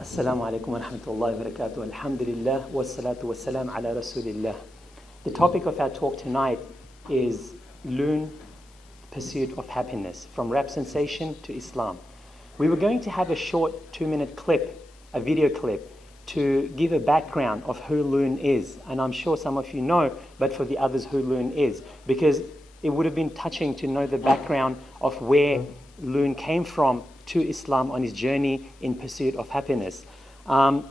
Assalamu alaikum wa rahmatullahi wa barakatuh. Alhamdulillah wa salatu wa salam ala rasulillah. The topic of our talk tonight is Loon, Pursuit of Happiness, from rap sensation to Islam. We were going to have a short 2-minute clip, a video clip, to give a background of who Loon is. And I'm sure some of you know, but for the others who Loon is, because it would have been touching to know the background of where Loon came from to Islam on his journey in pursuit of happiness. The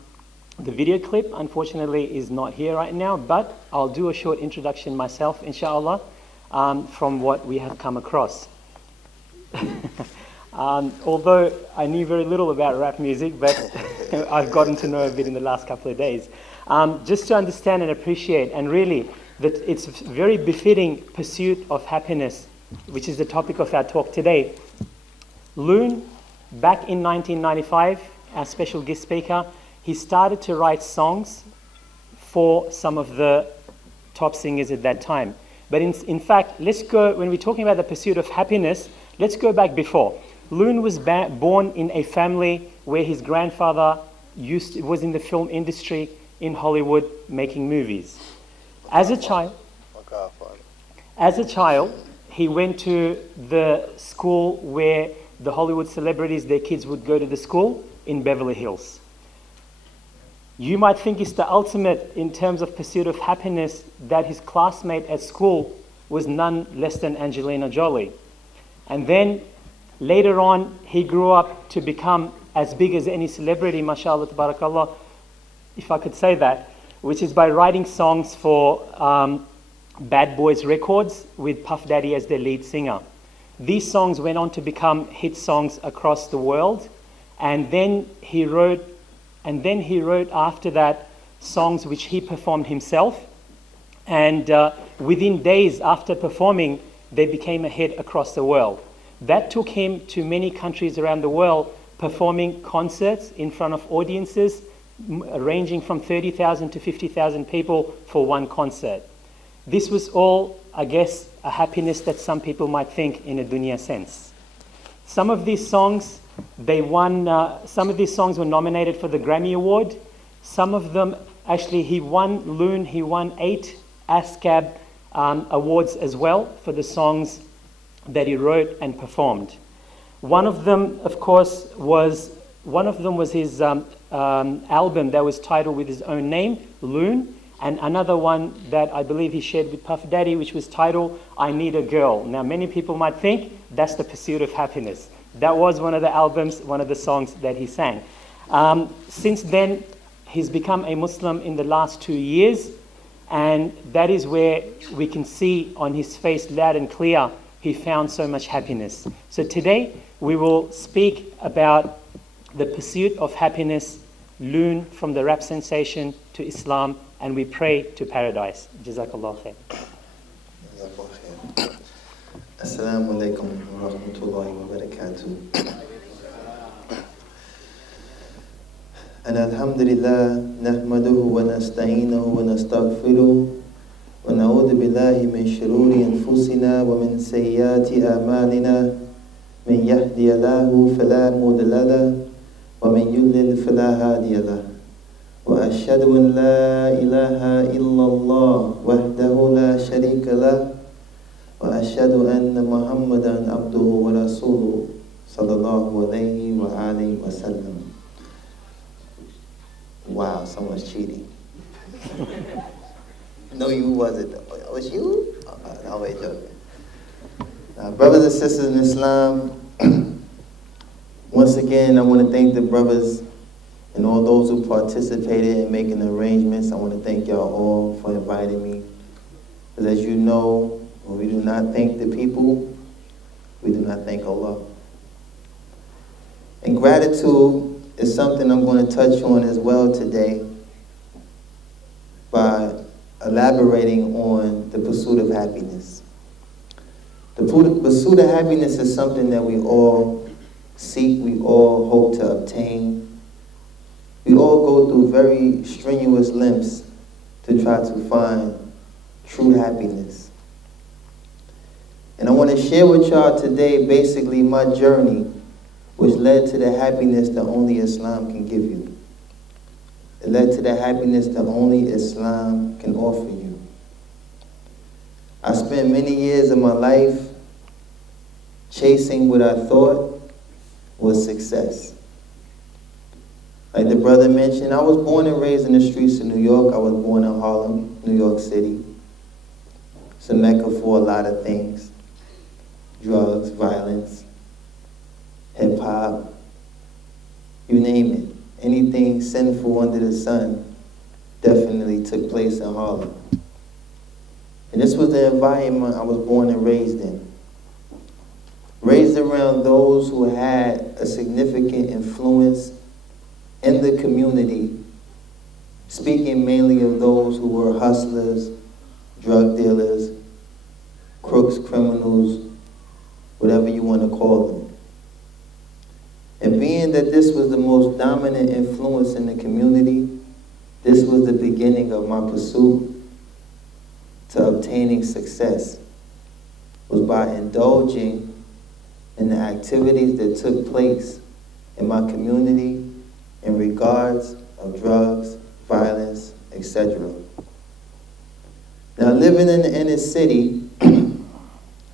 video clip, unfortunately, is not here right now, but I'll do a short introduction myself, inshallah, from what we have come across. Although I knew very little about rap music, but I've gotten to know a bit in the last couple of days. Just to understand and appreciate, and really, that it's very befitting pursuit of happiness, which is the topic of our talk today. Loon, back in 1995, our special guest speaker, he started to write songs for some of the top singers at that time. But in fact, let's go, when we're talking about the pursuit of happiness, let's go back before. Loon was born in a family where his grandfather was in the film industry in Hollywood making movies. As a child, he went to the school where the Hollywood celebrities, their kids would go to the school in Beverly Hills. You might think it's the ultimate in terms of pursuit of happiness that his classmate at school was none less than Angelina Jolie. And then later on, he grew up to become as big as any celebrity, mashallah, tabarakallah, if I could say that, which is by writing songs for Bad Boys Records with Puff Daddy as their lead singer. These songs went on to become hit songs across the world, and then he wrote after that songs which he performed himself, and within days after performing, they became a hit across the world. That took him to many countries around the world, performing concerts in front of audiences ranging from 30,000 to 50,000 people for one concert. This was all, I guess, a happiness that some people might think in a dunya sense. Some of these songs, some of these songs were nominated for the Grammy Award. Some of them, actually, he won 8 ASCAP awards as well for the songs that he wrote and performed. One of them, of course, was his album that was titled with his own name, Loon, and another one that I believe he shared with Puff Daddy, which was titled, I Need a Girl. Now, many people might think that's the pursuit of happiness. That was one of the albums, one of the songs that he sang. Since then, he's become a Muslim in the last 2 years, and that is where we can see on his face loud and clear, he found so much happiness. So today, we will speak about the pursuit of happiness, Loon, from the rap sensation to Islam, and we pray to paradise. Jazakallah khair. Assalamu alaikum wa rahmatullahi wa barakatuh. And alhamdulillah, nahmaduhu wa nasta'inuhu wa nastaghfiruh wa na'udhu billahi min shururi anfusina wa min sayyiati a'malina man yahdihillahu fala mudilla lahu wa man yudlil fala hadiya lahu. وأشهد أن لا إله إلا الله وحده لا شريك له وأشهد أن محمدا عبده ورسوله صلى الله عليه وآله وسلم. Wow, someone's cheating. No, you wasn't. It was you? No, wait, joking. Brothers and sisters in Islam, once again, I want to thank the brothers and all those who participated in making the arrangements. I want to thank y'all all for inviting me. Because as you know, when we do not thank the people, we do not thank Allah. And gratitude is something I'm going to touch on as well today by elaborating on the pursuit of happiness. The pursuit of happiness is something that we all seek, we all hope to obtain. We all go through very strenuous lengths to try to find true happiness. And I want to share with y'all today basically my journey which led to the happiness that only Islam can give you. It led to the happiness that only Islam can offer you. I spent many years of my life chasing what I thought was success. Like the brother mentioned, I was born and raised in the streets of New York. I was born in Harlem, New York City. It's a Mecca for a lot of things. Drugs, violence, hip-hop, you name it. Anything sinful under the sun definitely took place in Harlem. And this was the environment I was born and raised in. Raised around those who had a significant influence in the community, speaking mainly of those who were hustlers, drug dealers, crooks, criminals, whatever you want to call them. And being that this was the most dominant influence in the community, this was the beginning of my pursuit to obtaining success, was by indulging in the activities that took place in my community in regards of drugs, violence, etc. Now, living in the inner city,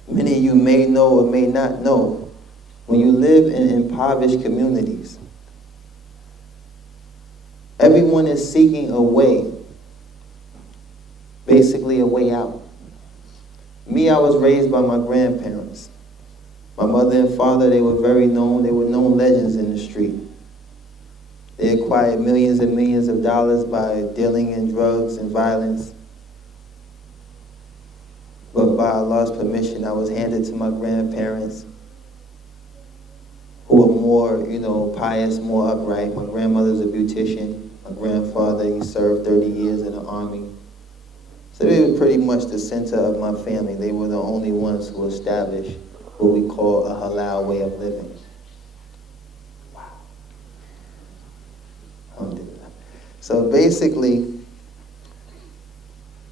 many of you may know or may not know, when you live in impoverished communities, everyone is seeking a way, basically a way out. Me, I was raised by my grandparents. My mother and father, they were very known. They were known legends in the street. They acquired millions and millions of dollars by dealing in drugs and violence. But by Allah's permission, I was handed to my grandparents, who were more, pious, more upright. My grandmother's a beautician. My grandfather, he served 30 years in the army. So they were pretty much the center of my family. They were the only ones who established what we call a halal way of living. Wow. Alhamdulillah. So basically,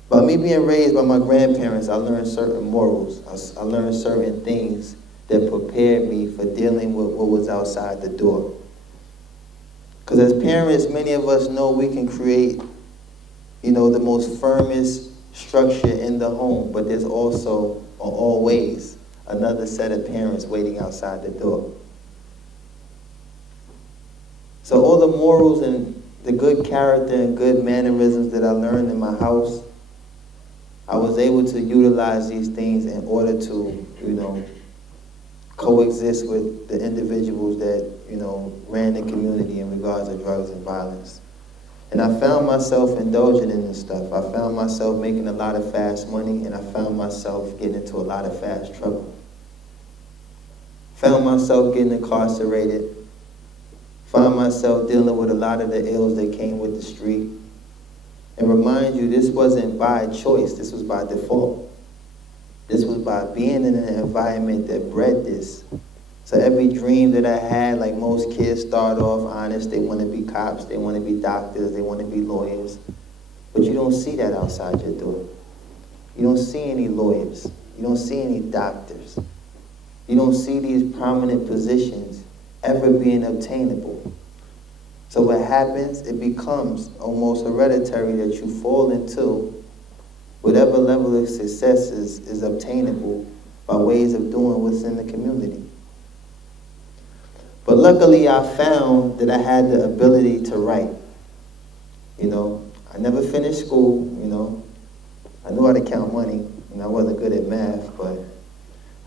by me being raised by my grandparents, I learned certain morals. I learned certain things that prepared me for dealing with what was outside the door. Because as parents, many of us know we can create, the most firmest structure in the home, but there's also, or always, another set of parents waiting outside the door. So all the morals and the good character and good mannerisms that I learned in my house, I was able to utilize these things in order to, coexist with the individuals that, ran the community in regards to drugs and violence. And I found myself indulging in this stuff. I found myself making a lot of fast money, and I found myself getting into a lot of fast trouble. Found myself getting incarcerated. Found myself dealing with a lot of the ills that came with the street. And remind you, this wasn't by choice, this was by default. This was by being in an environment that bred this. So every dream that I had, like most kids start off honest, they want to be cops, they want to be doctors, they want to be lawyers. But you don't see that outside your door. You don't see any lawyers. You don't see any doctors. You don't see these prominent positions ever being obtainable. So what happens, it becomes almost hereditary that you fall into whatever level of success is obtainable by ways of doing what's in the community. But luckily I found that I had the ability to write. I never finished school, I knew how to count money. I wasn't good at math, but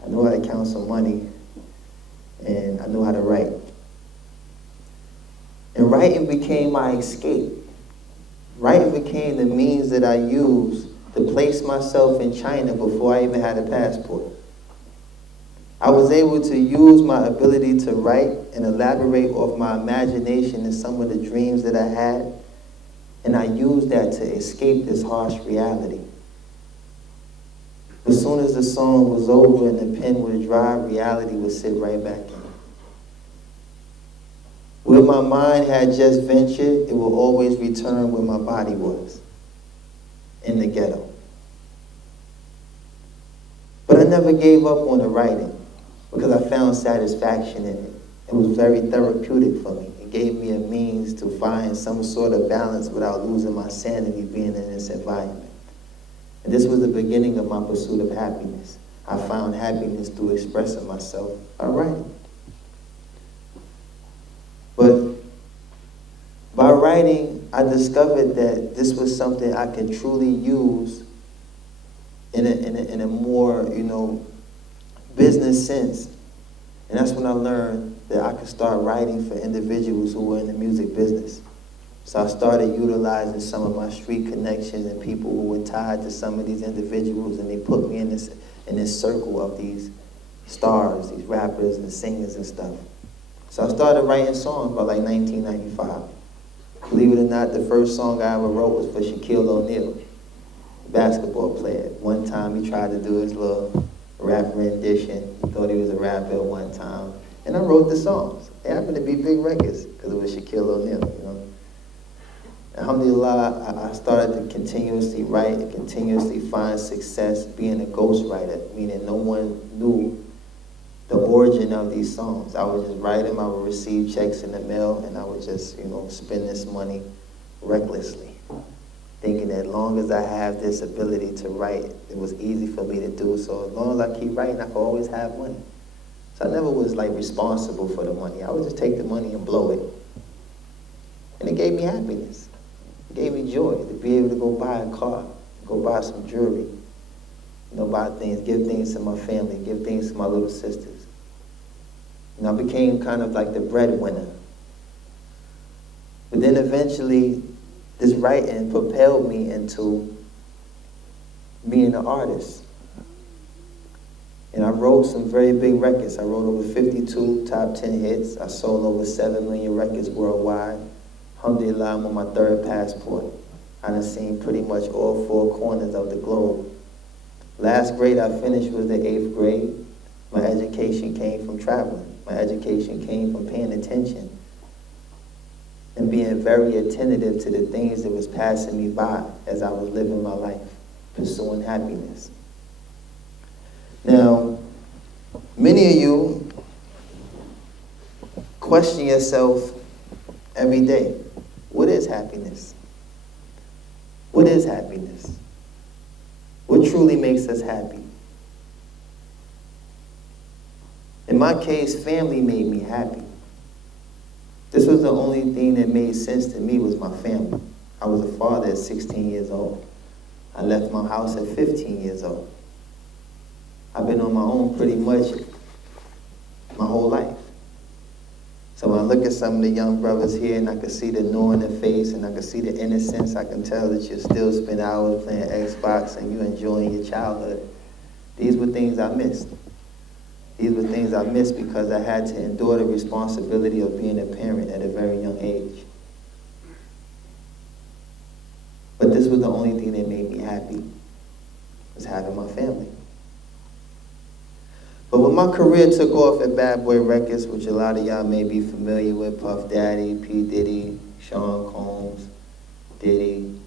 I knew how to count some money, and I knew how to write. And writing became my escape. Writing became the means that I used to place myself in China before I even had a passport. I was able to use my ability to write and elaborate off my imagination and some of the dreams that I had, and I used that to escape this harsh reality. As soon as the song was over and the pen was dry, reality would sit right back in. Where my mind had just ventured, it will always return where my body was, in the ghetto. But I never gave up on the writing because I found satisfaction in it. It was very therapeutic for me. It gave me a means to find some sort of balance without losing my sanity being in this environment. And this was the beginning of my pursuit of happiness. I found happiness through expressing myself by writing. But by writing, I discovered that this was something I could truly use in a more, business sense. And that's when I learned that I could start writing for individuals who were in the music business. So I started utilizing some of my street connections and people who were tied to some of these individuals, and they put me in this circle of these stars, these rappers and singers and stuff. So I started writing songs by like 1995. Believe it or not, the first song I ever wrote was for Shaquille O'Neal, basketball player. One time he tried to do his little rap rendition. He thought he was a rapper at one time. And I wrote the songs. They happened to be big records because it was Shaquille O'Neal, Alhamdulillah, I started to continuously write and continuously find success being a ghostwriter, meaning no one knew the origin of these songs. I would just write them, I would receive checks in the mail, and I would just, spend this money recklessly, thinking that as long as I have this ability to write, it was easy for me to do. So as long as I keep writing, I could always have money. So I never was responsible for the money. I would just take the money and blow it. And it gave me happiness. It gave me joy to be able to go buy a car, go buy some jewelry, buy things, give things to my family, give things to my little sisters. I became kind of like the breadwinner. But then eventually, this writing propelled me into being an artist. And I wrote some very big records. I wrote over 52 top 10 hits. I sold over 7 million records worldwide. Alhamdulillah, I'm on my 3rd passport. I done seen pretty much all 4 corners of the globe. Last grade I finished was the 8th grade. My education came from traveling. My education came from paying attention and being very attentive to the things that was passing me by as I was living my life, pursuing happiness. Now, many of you question yourself every day. What is happiness? What is happiness? What truly makes us happy? In my case, family made me happy. This was the only thing that made sense to me was my family. I was a father at 16 years old. I left my house at 15 years old. I've been on my own pretty much my whole life. So when I look at some of the young brothers here and I can see the know in their face and I can see the innocence, I can tell that you still spend hours playing Xbox and you're enjoying your childhood. These were things I missed. These were things I missed because I had to endure the responsibility of being a parent at a very young age. But this was the only thing that made me happy, was having my family. But when my career took off at Bad Boy Records, which a lot of y'all may be familiar with, Puff Daddy, P. Diddy, Sean Combs, Diddy,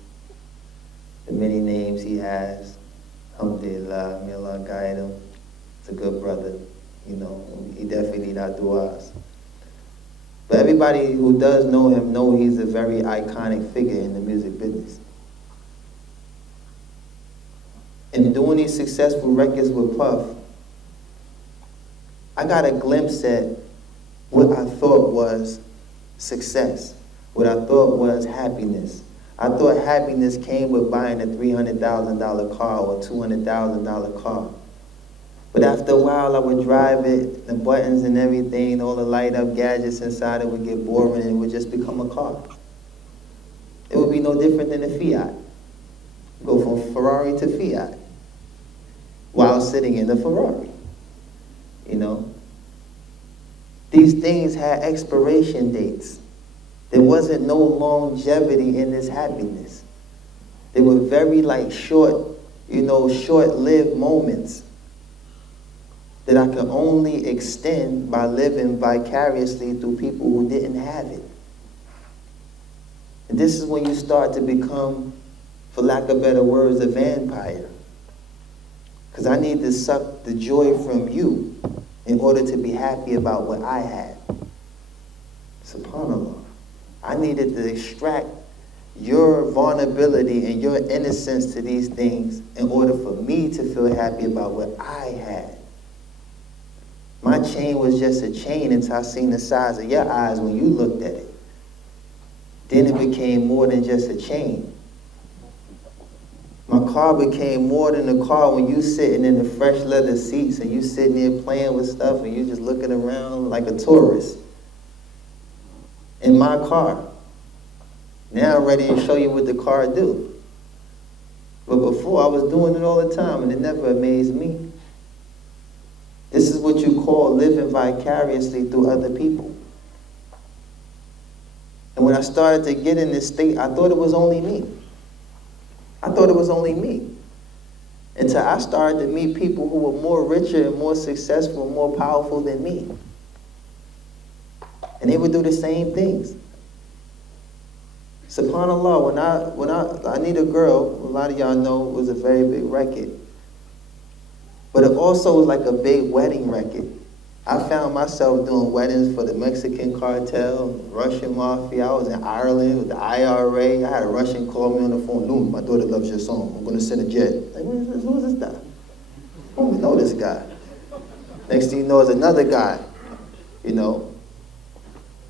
the many names he has, alhamdulillah, may Allah guide him. He's a good brother, he definitely need our du'as. But everybody who does know him know he's a very iconic figure in the music business. In doing these successful records with Puff, I got a glimpse at what I thought was success, what I thought was happiness. I thought happiness came with buying a $300,000 car or $200,000 car. But after a while, I would drive it, the buttons and everything, all the light-up gadgets inside it would get boring and it would just become a car. It would be no different than a Fiat. Go from Ferrari to Fiat while sitting in the Ferrari. These things had expiration dates. There wasn't no longevity in this happiness. They were very short-lived moments that I could only extend by living vicariously through people who didn't have it. And this is when you start to become, for lack of better words, a vampire. Because I need to suck the joy from you in order to be happy about what I had. SubhanAllah. I needed to extract your vulnerability and your innocence to these things in order for me to feel happy about what I had. My chain was just a chain until I seen the size of your eyes when you looked at it. Then it became more than just a chain. My car became more than a car when you sitting in the fresh leather seats and you sitting there playing with stuff and you just looking around like a tourist. In my car. Now I'm ready to show you what the car do. But before I was doing it all the time and it never amazed me. This is what you call living vicariously through other people. And when I started to get in this state, I thought it was only me. I thought it was only me. Until I started to meet people who were more richer and more successful and more powerful than me. And they would do the same things. SubhanAllah, when I need a girl, a lot of y'all know it was a very big record. But it also was like a big wedding record. I found myself doing weddings for the Mexican cartel, Russian mafia. I was in Ireland with the IRA. I had a Russian call me on the phone. Loon, my daughter loves your song. I'm going to send a jet. Like, who is this guy? I don't even know this guy. Next thing you know is another guy, you know.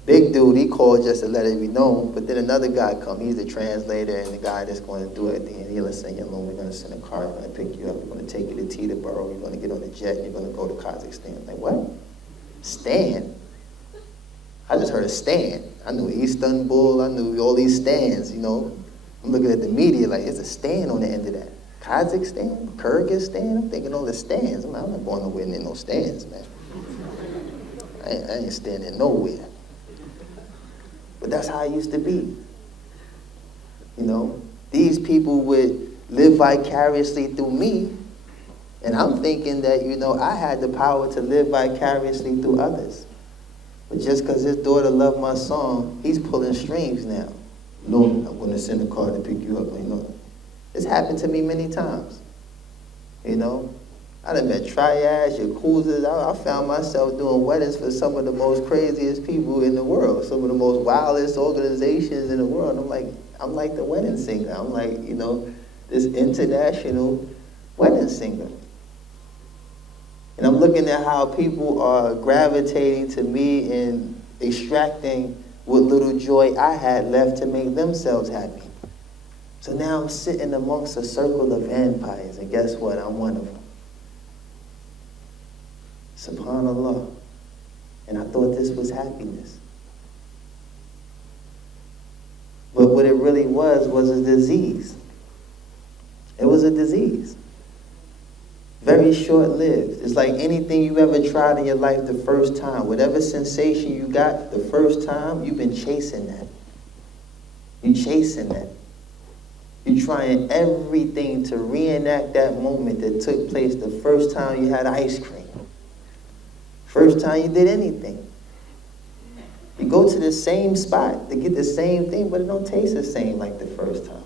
Big dude, he called just to let it be known. But then another guy come. He's the translator and the guy that's going to do everything. And he'll say, Loon, we're going to send a car. We're going to pick you up. We're going to take you to Teterboro. You're going to get on the jet and you're going to go to Kazakhstan. Like, what? Stan. I just heard of Stan. I knew Istanbul. I knew all these stands, you know. I'm looking at the media like, there's a stand on the end of that. Kazakhstan? Kyrgyzstan? I'm thinking all the stands. I'm not going nowhere near no stands, man. I ain't standing nowhere. But that's how it used to be. You know, these people would live vicariously through me. And I'm thinking that, you know, I had the power to live vicariously through others. But just because his daughter loved my song, he's pulling strings now. Loon, I'm going to send a car to pick you up. You know, it's happened to me many times. You know, I done met triads, yakuza's. I found myself doing weddings for some of the most craziest people in the world, some of the most wildest organizations in the world. I'm like the wedding singer. I'm like, you know, this international wedding singer. And I'm looking at how people are gravitating to me and extracting what little joy I had left to make themselves happy. So now I'm sitting amongst a circle of vampires, and guess what? I'm one of them. SubhanAllah. And I thought this was happiness. But what it really was a disease. It was a disease. Very short-lived. It's like anything you ever tried in your life the first time. Whatever sensation you got the first time, you've been chasing that. You're chasing that. You're trying everything to reenact that moment that took place the first time you had ice cream. First time you did anything. You go to the same spot to get the same thing, but it don't taste the same like the first time.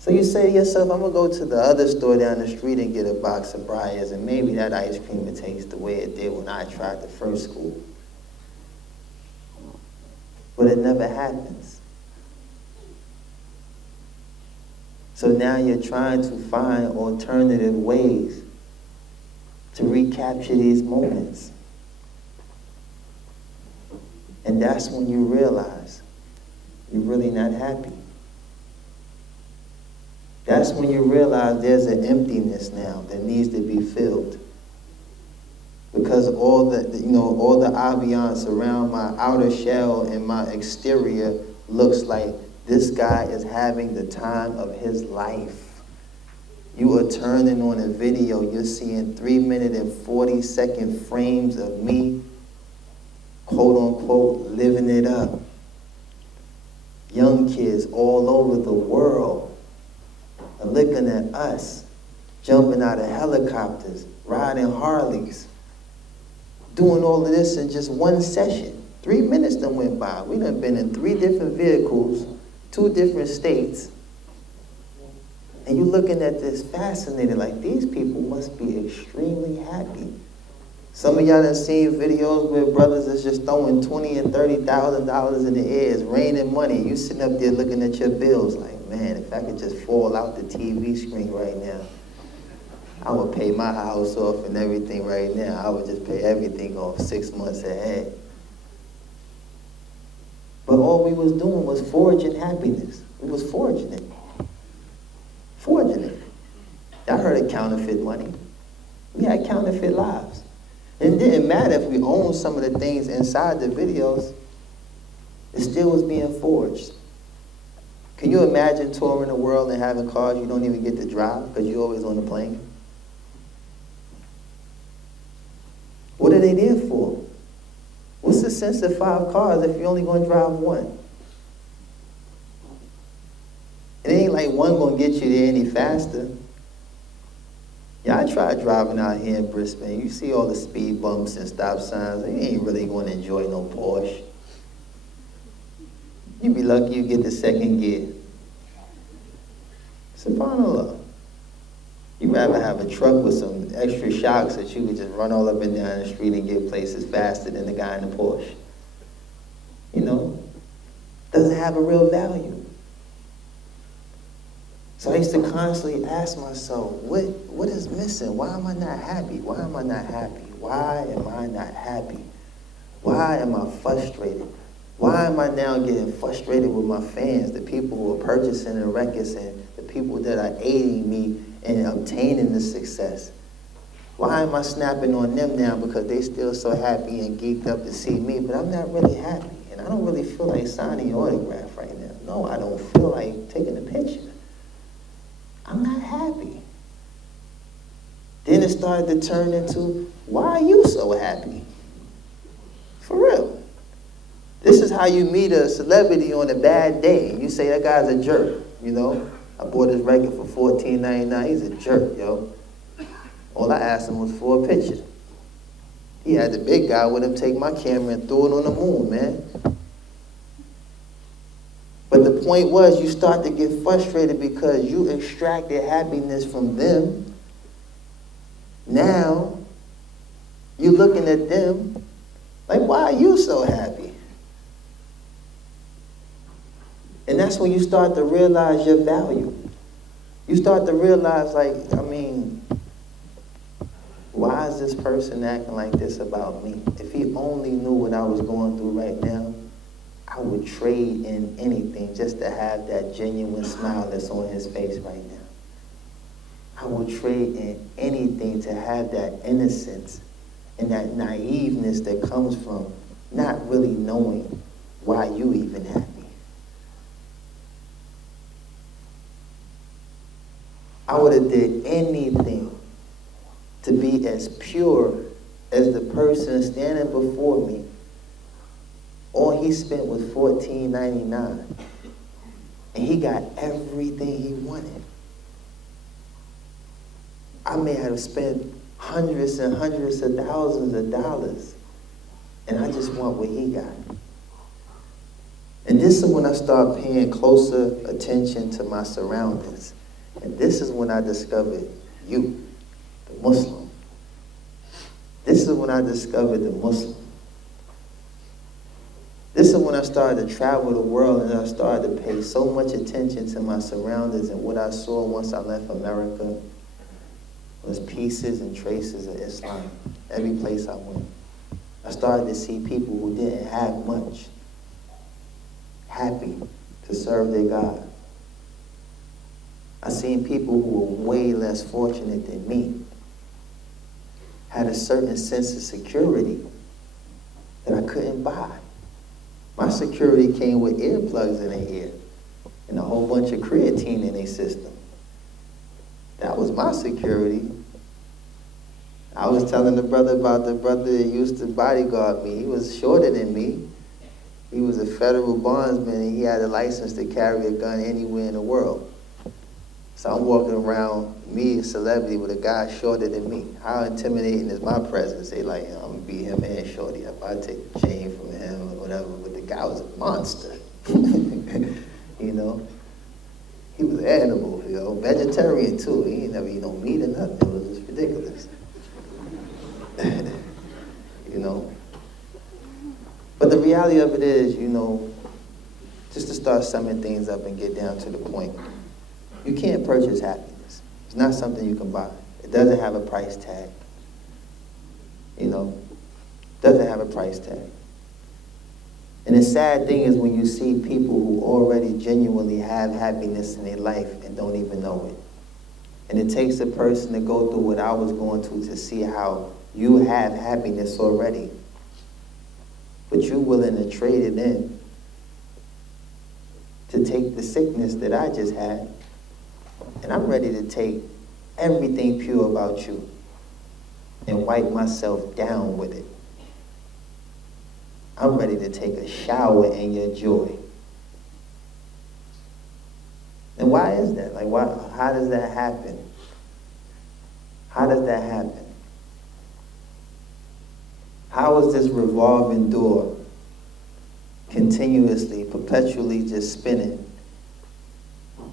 So you say to yourself, I'm going to go to the other store down the street and get a box of Briars, and maybe that ice cream will taste the way it did when I tried the first scoop. But it never happens. So now you're trying to find alternative ways to recapture these moments. And that's when you realize you're really not happy. That's when you realize there's an emptiness now that needs to be filled. Because all the ambiance around my outer shell and my exterior looks like this guy is having the time of his life. You are turning on a video, you're seeing 3-minute and 40-second frames of me, quote unquote, living it up. Young kids all over the world are looking at us, jumping out of helicopters, riding Harleys, doing all of this in just one session. 3 minutes done went by. We done been in 3 different vehicles, 2 different states, and you looking at this fascinated, like these people must be extremely happy. Some of y'all done seen videos where brothers is just throwing $20,000 and $30,000 in the air. It's raining money. You sitting up there looking at your bills like, man, if I could just fall out the TV screen right now, I would pay my house off and everything right now. I would just pay everything off 6 months ahead. But all we was doing was forging happiness. We was forging it. Forging it. Y'all heard of counterfeit money. We had counterfeit lives. And it didn't matter if we owned some of the things inside the videos, it still was being forged. Can you imagine touring the world and having cars you don't even get to drive because you're always on the plane? What are they there for? What's the sense of 5 cars if you're only going to drive one? It ain't like one going to get you there any faster. Y'all try driving out here in Brisbane. You see all the speed bumps and stop signs. You ain't really going to enjoy no Porsche. You be lucky you get the second gear. SubhanAllah. You'd rather have a truck with some extra shocks that you could just run all up and down the street and get places faster than the guy in the Porsche. You know, doesn't have a real value. So I used to constantly ask myself, what is missing? Why am I not happy? Why am I not happy? Why am I not happy? Why am I frustrated? Why am I now getting frustrated with my fans, the people who are purchasing the records and the people that are aiding me in obtaining the success? Why am I snapping on them now because they still so happy and geeked up to see me, but I'm not really happy and I don't really feel like signing your autograph right now. No, I don't feel like taking a picture. I'm not happy. Then it started to turn into, why are you so happy? For real. This is how you meet a celebrity on a bad day. You say, that guy's a jerk, you know? I bought his record for $14.99. He's a jerk, yo. All I asked him was for a picture. He had the big guy with him take my camera and throw it on the moon, man. But the point was, you start to get frustrated because you extracted happiness from them. Now, you're looking at them like, why are you so happy? And that's when you start to realize your value. You start to realize, like, I mean, why is this person acting like this about me? If he only knew what I was going through right now, I would trade in anything just to have that genuine smile that's on his face right now. I would trade in anything to have that innocence and that naiveness that comes from not really knowing why you even happy. I would have did anything to be as pure as the person standing before me. All he spent was $14.99. And he got everything he wanted. I may have spent hundreds and hundreds of thousands of dollars, and I just want what he got. And this is when I start paying closer attention to my surroundings. And this is when I discovered you, the Muslim. This is when I discovered the Muslim. This is when I started to travel the world and I started to pay so much attention to my surroundings, and what I saw once I left America was pieces and traces of Islam. Every place I went, I started to see people who didn't have much, happy to serve their God. I seen people who were way less fortunate than me, had a certain sense of security that I couldn't buy. My security came with earplugs in their ear and a whole bunch of creatine in their system. That was my security. I was telling the brother about the brother that used to bodyguard me. He was shorter than me. He was a federal bondsman and he had a license to carry a gun anywhere in the world. So I'm walking around, me, a celebrity, with a guy shorter than me. How intimidating is my presence? They like, I'm gonna beat him and shorty up. I take the chain from him or whatever, but the guy was a monster. You know? He was an animal, you know, vegetarian too. He ain't never eat no meat or nothing. It was just ridiculous. you know. But the reality of it is, you know, just to start summing things up and get down to the point, you can't purchase happiness. It's not something you can buy. It doesn't have a price tag. You know, it doesn't have a price tag. And the sad thing is when you see people who already genuinely have happiness in their life and don't even know it. And it takes a person to go through what I was going through to see how you have happiness already, but you're willing to trade it in to take the sickness that I just had, and I'm ready to take everything pure about you and wipe myself down with it. I'm ready to take a shower in your joy. And why is that? Like, why? How does that happen? How does that happen? How is this revolving door continuously, perpetually just spinning,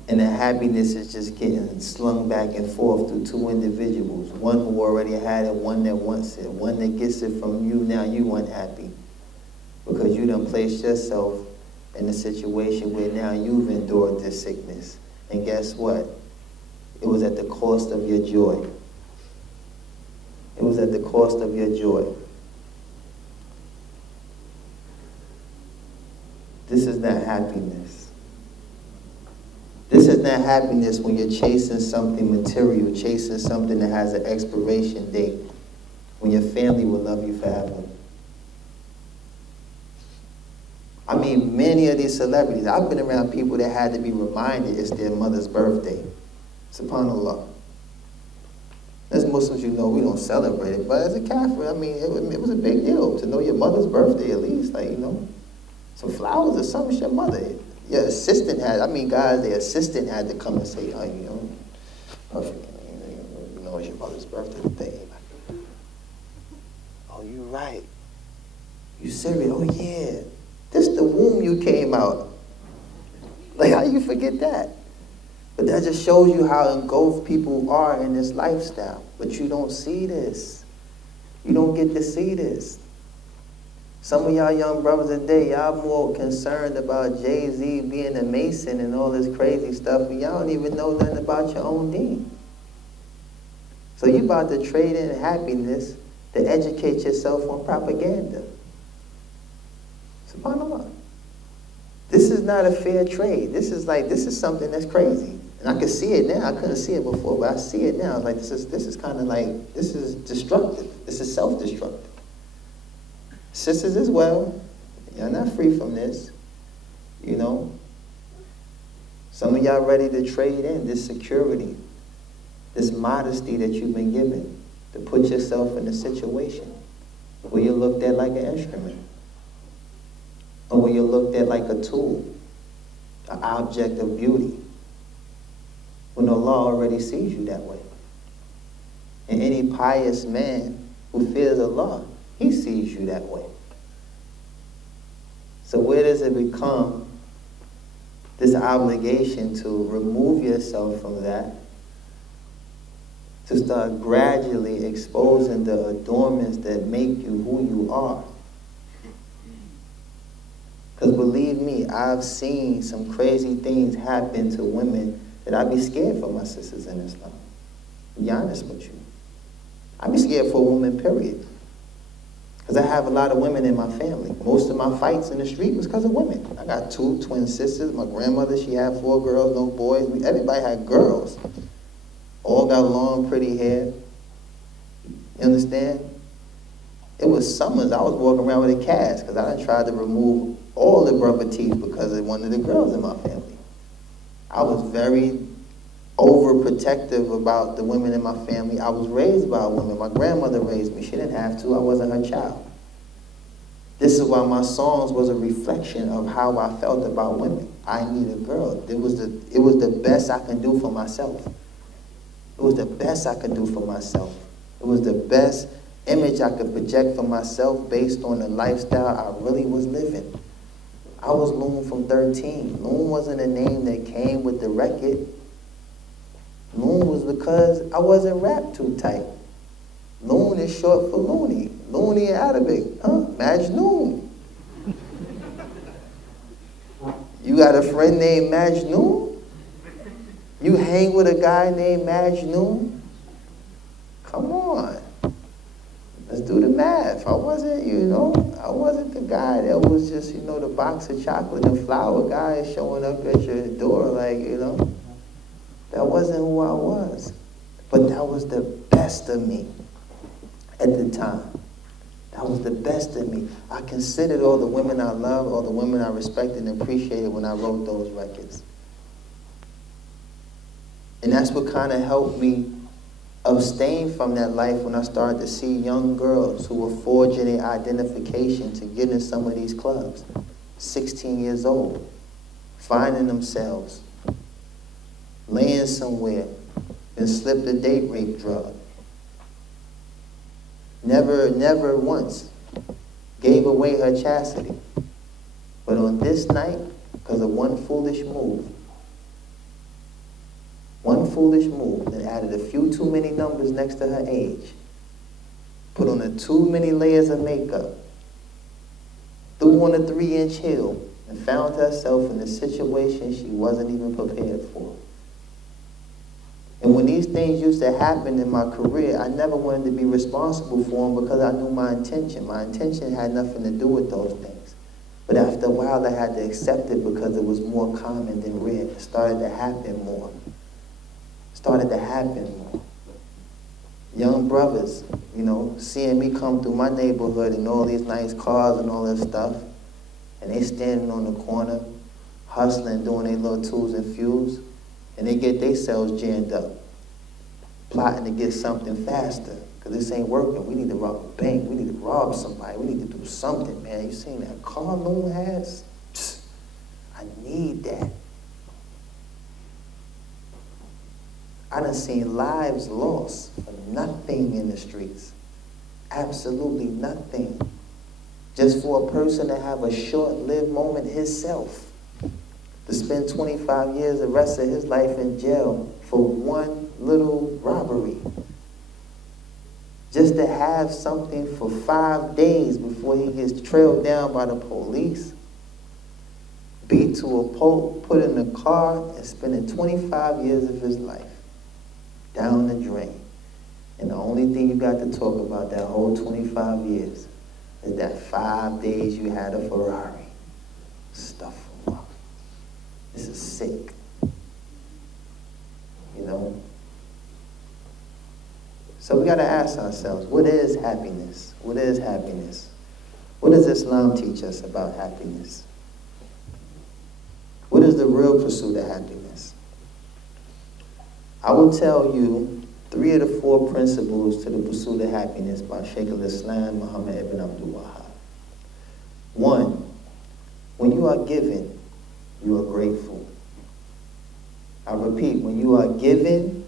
and the happiness is just getting slung back and forth through two individuals, one who already had it, one that wants it, one that gets it from you, now you unhappy because you done placed yourself in a situation where now you've endured this sickness. And guess what? It was at the cost of your joy. It was at the cost of your joy. This is not happiness. This is not happiness when you're chasing something material, chasing something that has an expiration date, when your family will love you forever. I mean, many of these celebrities, I've been around people that had to be reminded it's their mother's birthday. SubhanAllah. As Muslims, you know, we don't celebrate it, but as a Kafir, I mean, it was a big deal to know your mother's birthday at least, like, you know, some flowers or something, it's your mother. Your assistant had, I mean, guys, their assistant had to come and say, oh, you know, perfect, you know, it's your mother's birthday today. Oh, you're right. You serious? Oh, yeah. This the womb you came out. Like, how you forget that? But that just shows you how engulfed people are in this lifestyle. But you don't see this. You don't get to see this. Some of y'all young brothers today, y'all more concerned about Jay-Z being a Mason and all this crazy stuff, and y'all don't even know nothing about your own deen. So you about to trade in happiness to educate yourself on propaganda. SubhanAllah. This is not a fair trade. This is something that's crazy. And I can see it now. I couldn't see it before, but I see it now. It's like this is kind of like, this is destructive. This is self-destructive. Sisters as well, you're not free from this, you know. Some of y'all ready to trade in this security, this modesty that you've been given to put yourself in a situation where you're looked at like an instrument, or where you're looked at like a tool, an object of beauty, when Allah already sees you that way. And any pious man who fears Allah, he sees you that way. So where does it become this obligation to remove yourself from that, to start gradually exposing the adornments that make you who you are? Because believe me, I've seen some crazy things happen to women that I'd be scared for my sisters in Islam. To be honest with you. I'd be scared for a woman, period. Because I have a lot of women in my family. Most of my fights in the street was because of women. I got 2 twin sisters. My grandmother, she had 4 girls, no boys. Everybody had girls. All got long, pretty hair. You understand? It was summers. I was walking around with a cast because I done tried to remove all the brother teeth because of one of the girls in my family. I was very overprotective about the women in my family. I was raised by a woman. My grandmother raised me. She didn't have to. I wasn't her child. This is why my songs was a reflection of how I felt about women. I need a girl. It was the best I can do for myself. It was the best I could do for myself. It was the best image I could project for myself based on the lifestyle I really was living. I was Loon from 13. Loon wasn't a name that came with the record. Loon was because I wasn't wrapped too tight. Loon is short for loony. Loony me in Arabic. Huh? Majnoon. You got a friend named Majnoon? You hang with a guy named Majnoon? Come on. Let's do the math. I wasn't the guy that was just, the box of chocolate and flour guy showing up at your door That wasn't who I was. But that was the best of me at the time. That was the best of me. I considered all the women I loved, all the women I respected and appreciated when I wrote those records. And that's what kind of helped me abstain from that life when I started to see young girls who were forging their identification to get in some of these clubs. 16 years old, finding themselves, laying somewhere, and slipped a date rape drug. Never once gave away her chastity. But on this night, because of one foolish move that added a few too many numbers next to her age, put on too many layers of makeup, threw on a 3-inch heel, and found herself in a situation she wasn't even prepared for. And when these things used to happen in my career, I never wanted to be responsible for them because I knew my intention. My intention had nothing to do with those things. But after a while, I had to accept it because it was more common than rare. It started to happen more. Young brothers, seeing me come through my neighborhood and all these nice cars and all that stuff, and they standing on the corner, hustling, doing their little tools and fuels, and they get themselves jammed up, plotting to get something faster, because this ain't working. We need to rob a bank. We need to rob somebody. We need to do something, man. You seen that car Loon has? Psst, I need that. I done seen lives lost for nothing in the streets. Absolutely nothing. Just for a person to have a short-lived moment himself. To spend 25 years, the rest of his life in jail for one little robbery. Just to have something for 5 days before he gets trailed down by the police, beat to a pulp, put in a car, and spending 25 years of his life down the drain. And the only thing you got to talk about that whole 25 years is that 5 days you had a Ferrari. Stuff them up. This is sick. So we got to ask ourselves, what is happiness? What is happiness? What does Islam teach us about happiness? What is the real pursuit of happiness? I will tell you 3 of the 4 principles to the pursuit of happiness by Shaykh al-Islam Muhammad ibn Abdul Wahab. 1, when you are given, you are grateful. I repeat, when you are given,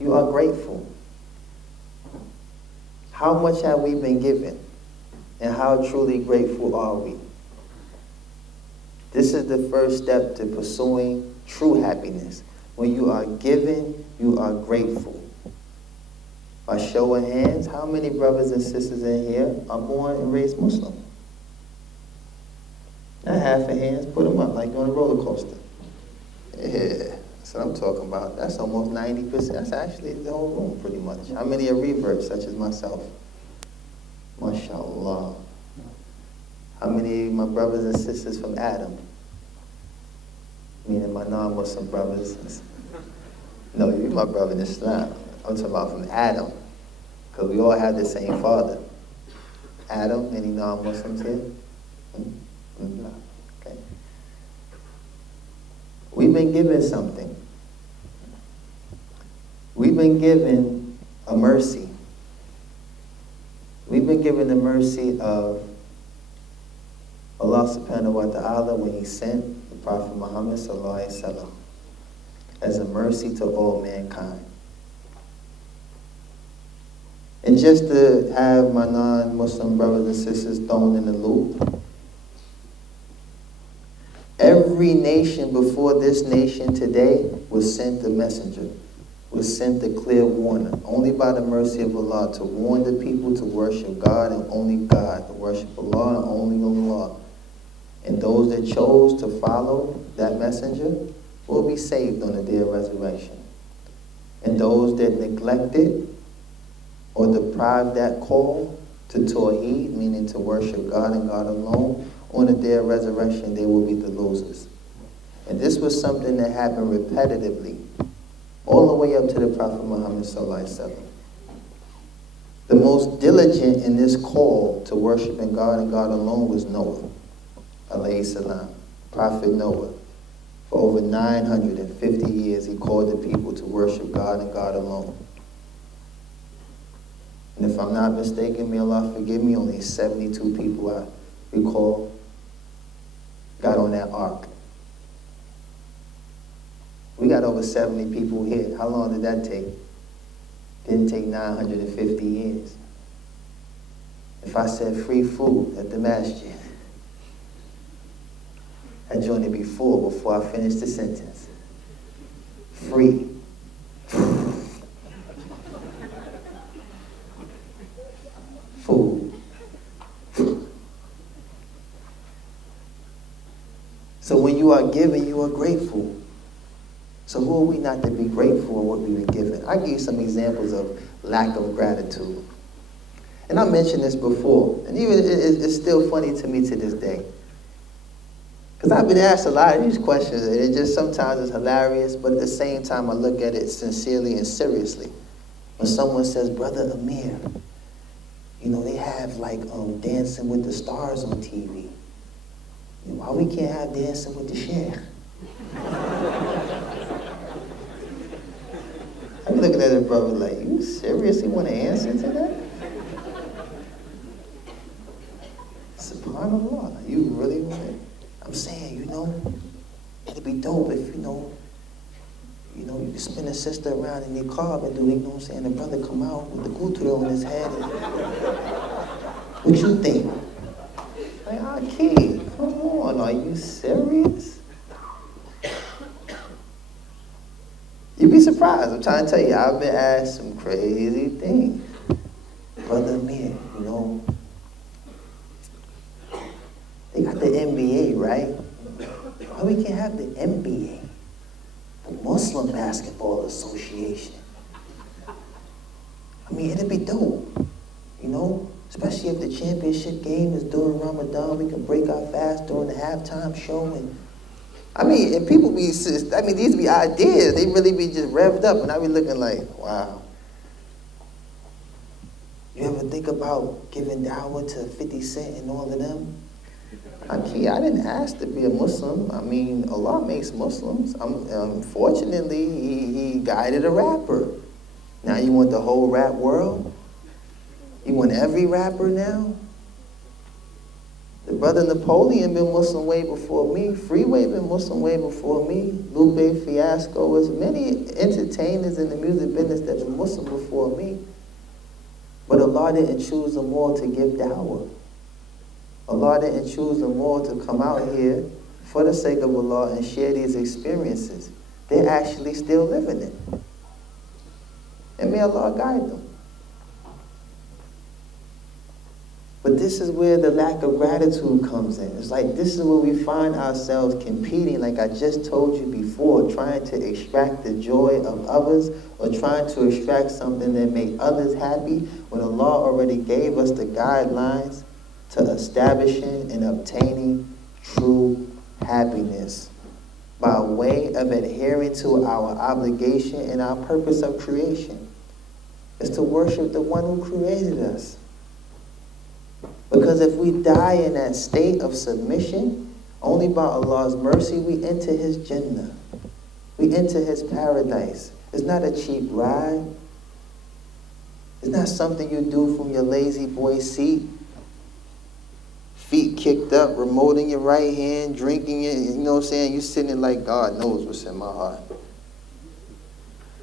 you are grateful. How much have we been given? And how truly grateful are we? This is the first step to pursuing true happiness. When you are given, you are grateful. By show of hands, how many brothers and sisters in here are born and raised Muslim? Not half a hands, put them up like on a roller coaster. Yeah, that's what I'm talking about. That's almost 90%. That's actually the whole room pretty much. How many are reverts, such as myself? MashaAllah. How many of my brothers and sisters from Adam? Meaning my non-Muslim brothers. No, you're my brother in Islam. I'm talking about from Adam. Because we all have the same father. Adam, any non-Muslims here? No. Okay. We've been given something. We've been given a mercy. We've been given the mercy of Allah subhanahu wa ta'ala when He sent the Prophet Muhammad sallallahu alaihi wasallam as a mercy to all mankind. And just to have my non-Muslim brothers and sisters thrown in the loop, every nation before this nation today was sent a messenger. was sent a clear warning, only by the mercy of Allah, to warn the people to worship God and only God, to worship Allah and only Allah. And those that chose to follow that messenger will be saved on the day of resurrection. And those that neglected or deprived that call to Tawheed, meaning to worship God and God alone, on the day of resurrection, they will be the losers. And this was something that happened repetitively, all the way up to the Prophet Muhammad sallallahu alaihi wasallam. The most diligent in this call to worshiping God and God alone was Noah, alayhi salam, Prophet Noah. For over 950 years, he called the people to worship God and God alone. And if I'm not mistaken, may Allah forgive me, only 72 people I recall got on that ark. We got over 70 people here. How long did that take? Didn't take 950 years. If I said free food at the masjid, that joint would be full before I finish the sentence. Free. Food. So when you are giving, you are grateful. So who are we not to be grateful for what we've been given? I'll give you some examples of lack of gratitude. And I mentioned this before, and even it's still funny to me to this day. Because I've been asked a lot of these questions, and it just sometimes is hilarious, but at the same time I look at it sincerely and seriously. When someone says, Brother Amir, you know, they have like Dancing with the Stars on TV. You know, why we can't have Dancing with the Sheikh? I'm looking at his brother like, you seriously want to answer to that? SubhanAllah, you really want it? I'm saying, you know, it'd be dope if, you know, you can spin a sister around in your car and do, you know what I'm saying, the brother come out with the gutre on his head. And, what you think? Like, kid, come on, are you serious? You'd be surprised. I'm trying to tell you, I've been asked some crazy things. Brother Amir, you know, they got the NBA, right? Why we can't have the NBA? The Muslim Basketball Association. I mean, it'd be dope, you know? Especially if the championship game is during Ramadan, we can break our fast during the halftime show. And I mean, and people be, I mean, these be ideas. They really be just revved up, and I be looking like, wow. You ever think about giving dawah to 50 Cent and all of them? I didn't ask to be a Muslim. I mean, Allah makes Muslims. Fortunately, he guided a rapper. Now you want the whole rap world? You want every rapper now? The brother Napoleon been Muslim way before me. Freeway been Muslim way before me. Lupe Fiasco. There's many entertainers in the music business that been Muslim before me. But Allah didn't choose them all to give dawah. Allah didn't choose them all to come out here for the sake of Allah and share these experiences. They're actually still living it. And may Allah guide them. But this is where the lack of gratitude comes in. It's like this is where we find ourselves competing, like I just told you before, trying to extract the joy of others or trying to extract something that made others happy when Allah already gave us the guidelines to establishing and obtaining true happiness by way of adhering to our obligation and our purpose of creation. Is to worship the one who created us. Because if we die in that state of submission, only by Allah's mercy we enter His Jannah. We enter His paradise. It's not a cheap ride. It's not something you do from your lazy boy seat. Feet kicked up, remote in your right hand, drinking it, you know what I'm saying? You're sitting there like, God knows what's in my heart.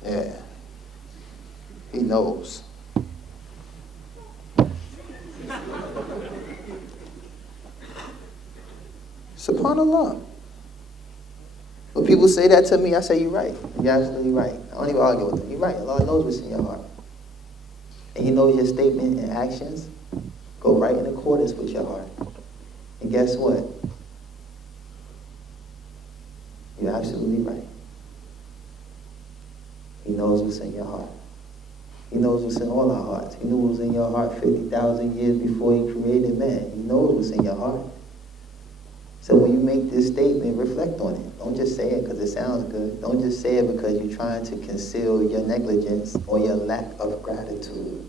Yeah. He knows. SubhanAllah. When people say that to me, I say, you're right. You're absolutely right. I don't even argue with them. You're right. Allah knows what's in your heart. And He knows your statement and actions go right in accordance with your heart. And guess what? You're absolutely right. He knows what's in your heart. He knows what's in all our hearts. He knew what was in your heart 50,000 years before He created man. He knows what's in your heart. So when you make this statement, reflect on it. Don't just say it because it sounds good. Don't just say it because you're trying to conceal your negligence or your lack of gratitude.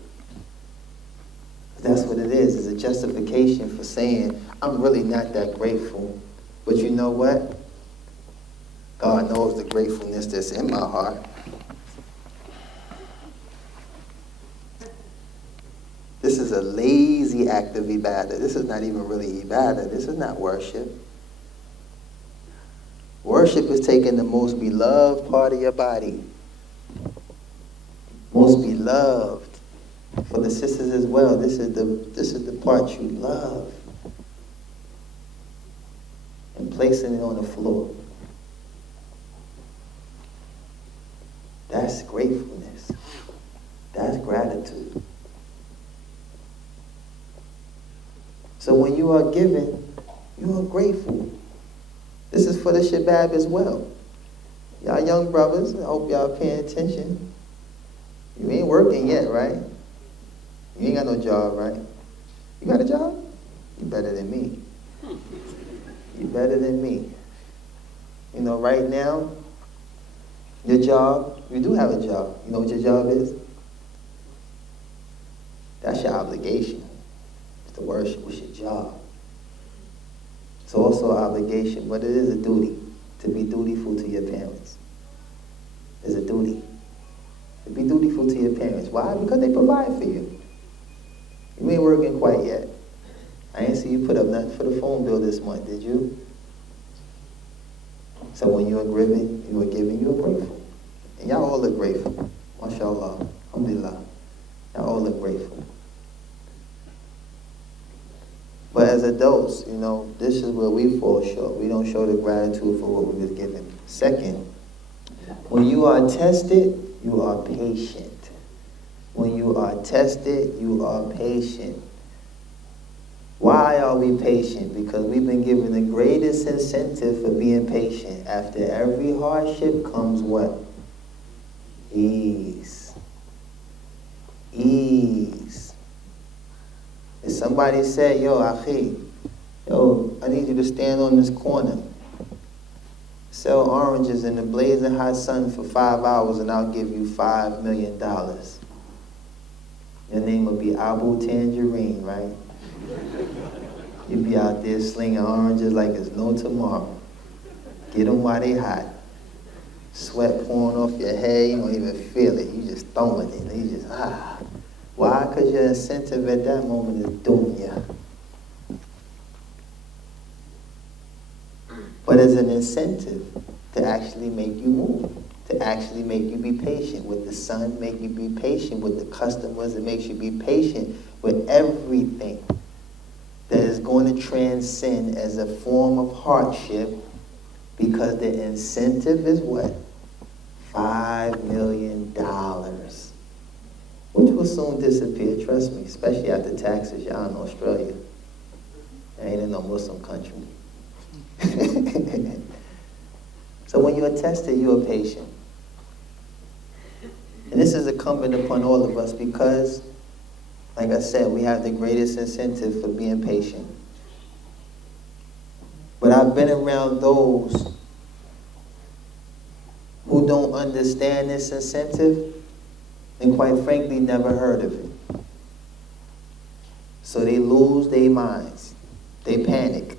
That's what it is. It's a justification for saying, I'm really not that grateful. But you know what? God knows the gratefulness that's in my heart. This is a lazy act of ibadah. This is not even really ibadah. This is not worship. Worship is taking the most beloved part of your body. Most beloved. For the sisters as well, this is the part you love. And placing it on the floor. That's gratefulness. That's gratitude. So when you are giving, you are grateful. This is for the shabab as well. Y'all young brothers, I hope y'all paying attention. You ain't working yet, right? You ain't got no job, right? You got a job? You better than me. You better than me. You know, right now, your job, you do have a job. You know what your job is? That's your obligation. It's to worship. What's your job? It's also an obligation, but it is a duty to be dutiful to your parents. It's a duty. To be dutiful to your parents. Why? Because they provide for you. You ain't working quite yet. I ain't see you put up nothing for the phone bill this month, did you? So when you are giving, you are grateful. And y'all all look grateful. MashaAllah. Alhamdulillah. Y'all all look grateful. But as adults, you know, this is where we fall short. We don't show the gratitude for what we was given. Second, when you are tested, you are patient. When you are tested, you are patient. Why are we patient? Because we've been given the greatest incentive for being patient. After every hardship comes what? Ease. Ease. If somebody said, yo, Akhi, I need you to stand on this corner. Sell oranges in the blazing hot sun for 5 hours and I'll give you $5 million. Your name will be Abu Tangerine, right? You'll be out there slinging oranges like it's no tomorrow. Get them while they hot. Sweat pouring off your head, you don't even feel it. You just throwing it. You just, Why? Because your incentive at that moment is dunya. But as an incentive to actually make you move, to actually make you be patient with the sun, make you be patient with the customers, it makes you be patient with everything that is going to transcend as a form of hardship, because the incentive is what? $5 million. Which will soon disappear, trust me, especially after taxes. Y'all in Australia. Ain't in no Muslim country. So when you are tested, you are patient. And this is incumbent upon all of us because, like I said, we have the greatest incentive for being patient. But I've been around those who don't understand this incentive and quite frankly never heard of it. So they lose their minds. They panic.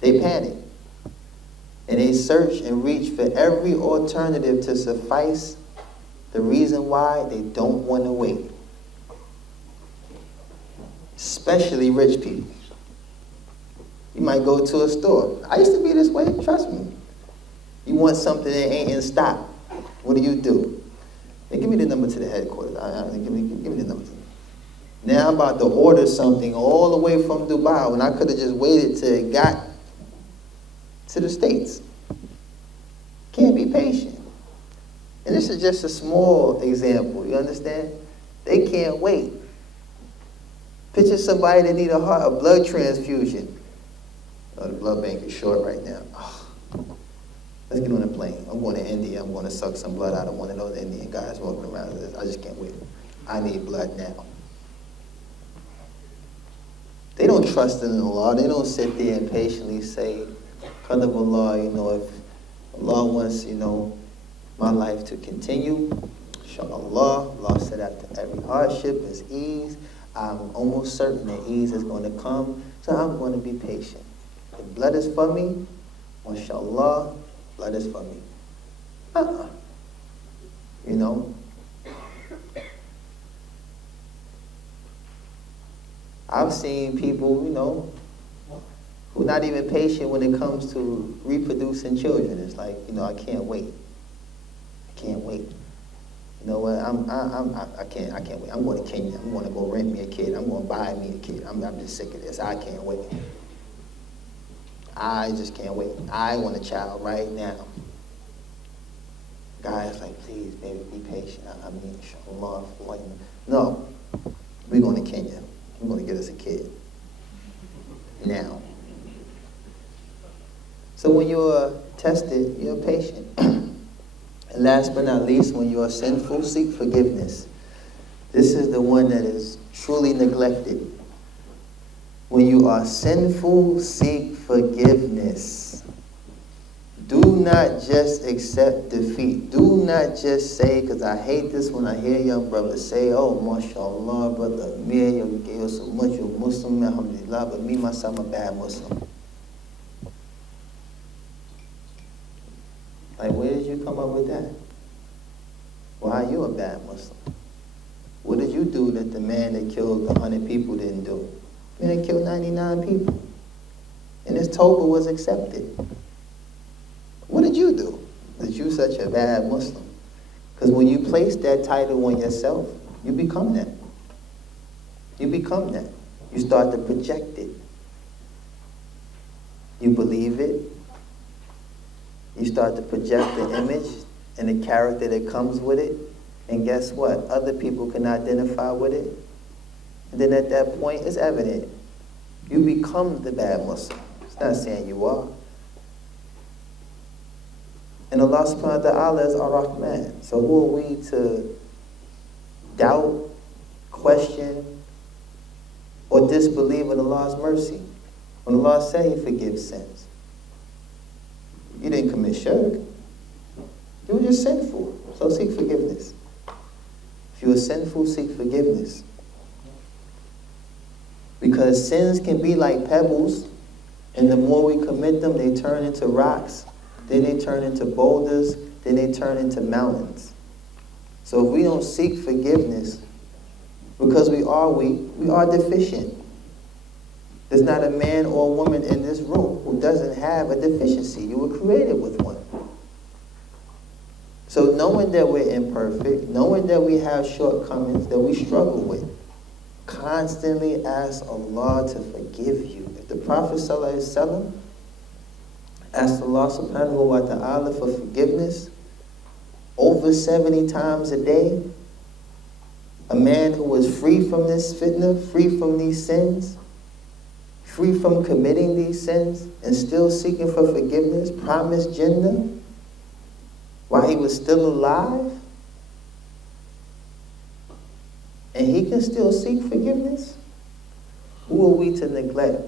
They panic. And they search and reach for every alternative to suffice the reason why they don't want to wait. Especially rich people. You might go to a store. I used to be this way, trust me. You want something that ain't in stock. What do? Hey, give me the number to the headquarters. Give me the number. Now I'm about to order something all the way from Dubai when I could have just waited till it got to the States. Can't be patient. And this is just a small example, you understand? They can't wait. Picture somebody that need a blood transfusion. Oh, the blood bank is short right now. Oh, let's get on a plane. I'm going to India. I'm going to suck some blood out of one of those Indian guys walking around. I just can't wait. I need blood now. They don't trust in Allah. They don't sit there and patiently say, Qadab Allah, if Allah wants, my life to continue, inshallah, Allah said after every hardship is ease. I'm almost certain that ease is going to come, so I'm going to be patient. If blood is for me, mashallah, blood is for me. I've seen people, who are not even patient when it comes to reproducing children. It's like, I can't wait. I can't wait. You know what? I can't wait. I'm going to Kenya. I'm going to go rent me a kid. I'm going to buy me a kid. I'm just sick of this. I can't wait. I just can't wait. I want a child right now. Guys, like, please, baby, be patient. I mean, inshallah. No, we're going to Kenya. I'm going to get us a kid. Now. So when you're tested, you're patient. And last but not least, when you are sinful, seek forgiveness. This is the one that is truly neglected. When you are sinful, seek forgiveness. Do not just accept defeat. Do not just say, because I hate this when I hear young brothers say, oh, mashallah, Brother Amir, you gave us so much, you're a Muslim, alhamdulillah, but me, myself, I'm a bad Muslim. Like, where did you come up with that? Why are you a bad Muslim? What did you do that the man that killed 100 people didn't do? The man that killed 99 people. And his tawbah was accepted. What did you do that you such a bad Muslim? Because when you place that title on yourself, you become that. You become that. You start to project it. You believe it. You start to project the image and the character that comes with it. And guess what? Other people can identify with it. And then at that point, it's evident. You become the bad Muslim. It's not saying you are. And Allah subhanahu wa ta'ala is Ar-Rahman. So who are we to doubt, question, or disbelieve in Allah's mercy? When Allah said He forgives sins. You didn't commit shirk. You were just sinful. So seek forgiveness. If you are sinful, seek forgiveness. Because sins can be like pebbles, and the more we commit them, they turn into rocks, then they turn into boulders, then they turn into mountains. So if we don't seek forgiveness, because we are weak, we are deficient. There's not a man or a woman in this room who doesn't have a deficiency. You were created with one. So knowing that we're imperfect, knowing that we have shortcomings that we struggle with, constantly ask Allah to forgive you. If the Prophet ﷺ asked Allah subhanahu wa ta'ala for forgiveness over 70 times a day, a man who was free from this fitna, free from these sins, free from committing these sins, and still seeking for forgiveness, promised Jannah, while he was still alive, and he can still seek forgiveness? Who are we to neglect?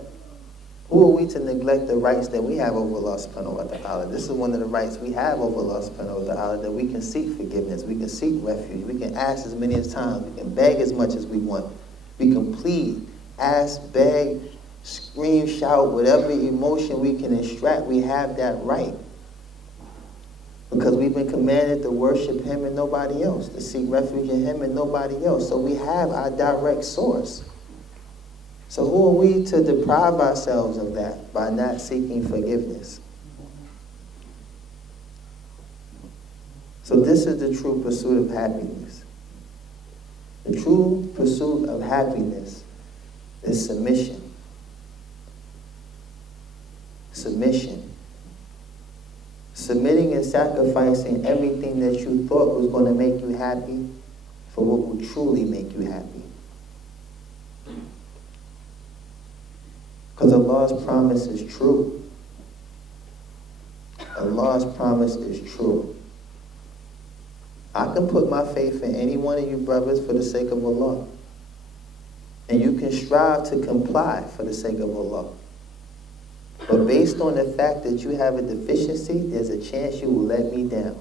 Who are we to neglect the rights that we have over Allah subhanahu wa ta'ala? This is one of the rights we have over Allah subhanahu wa ta'ala, that we can seek forgiveness, we can seek refuge, we can ask as many times, we can beg as much as we want, we can plead, ask, beg, scream, shout, whatever emotion we can extract, we have that right. Because we've been commanded to worship Him and nobody else, to seek refuge in Him and nobody else. So we have our direct source. So who are we to deprive ourselves of that by not seeking forgiveness? So this is the true pursuit of happiness. The true pursuit of happiness is submission. Submission. and sacrificing everything that you thought was going to make you happy for what will truly make you happy. Because Allah's promise is true. Allah's promise is true. I can put my faith in any one of you brothers for the sake of Allah. And you can strive to comply for the sake of Allah. But based on the fact that you have a deficiency, there's a chance you will let me down.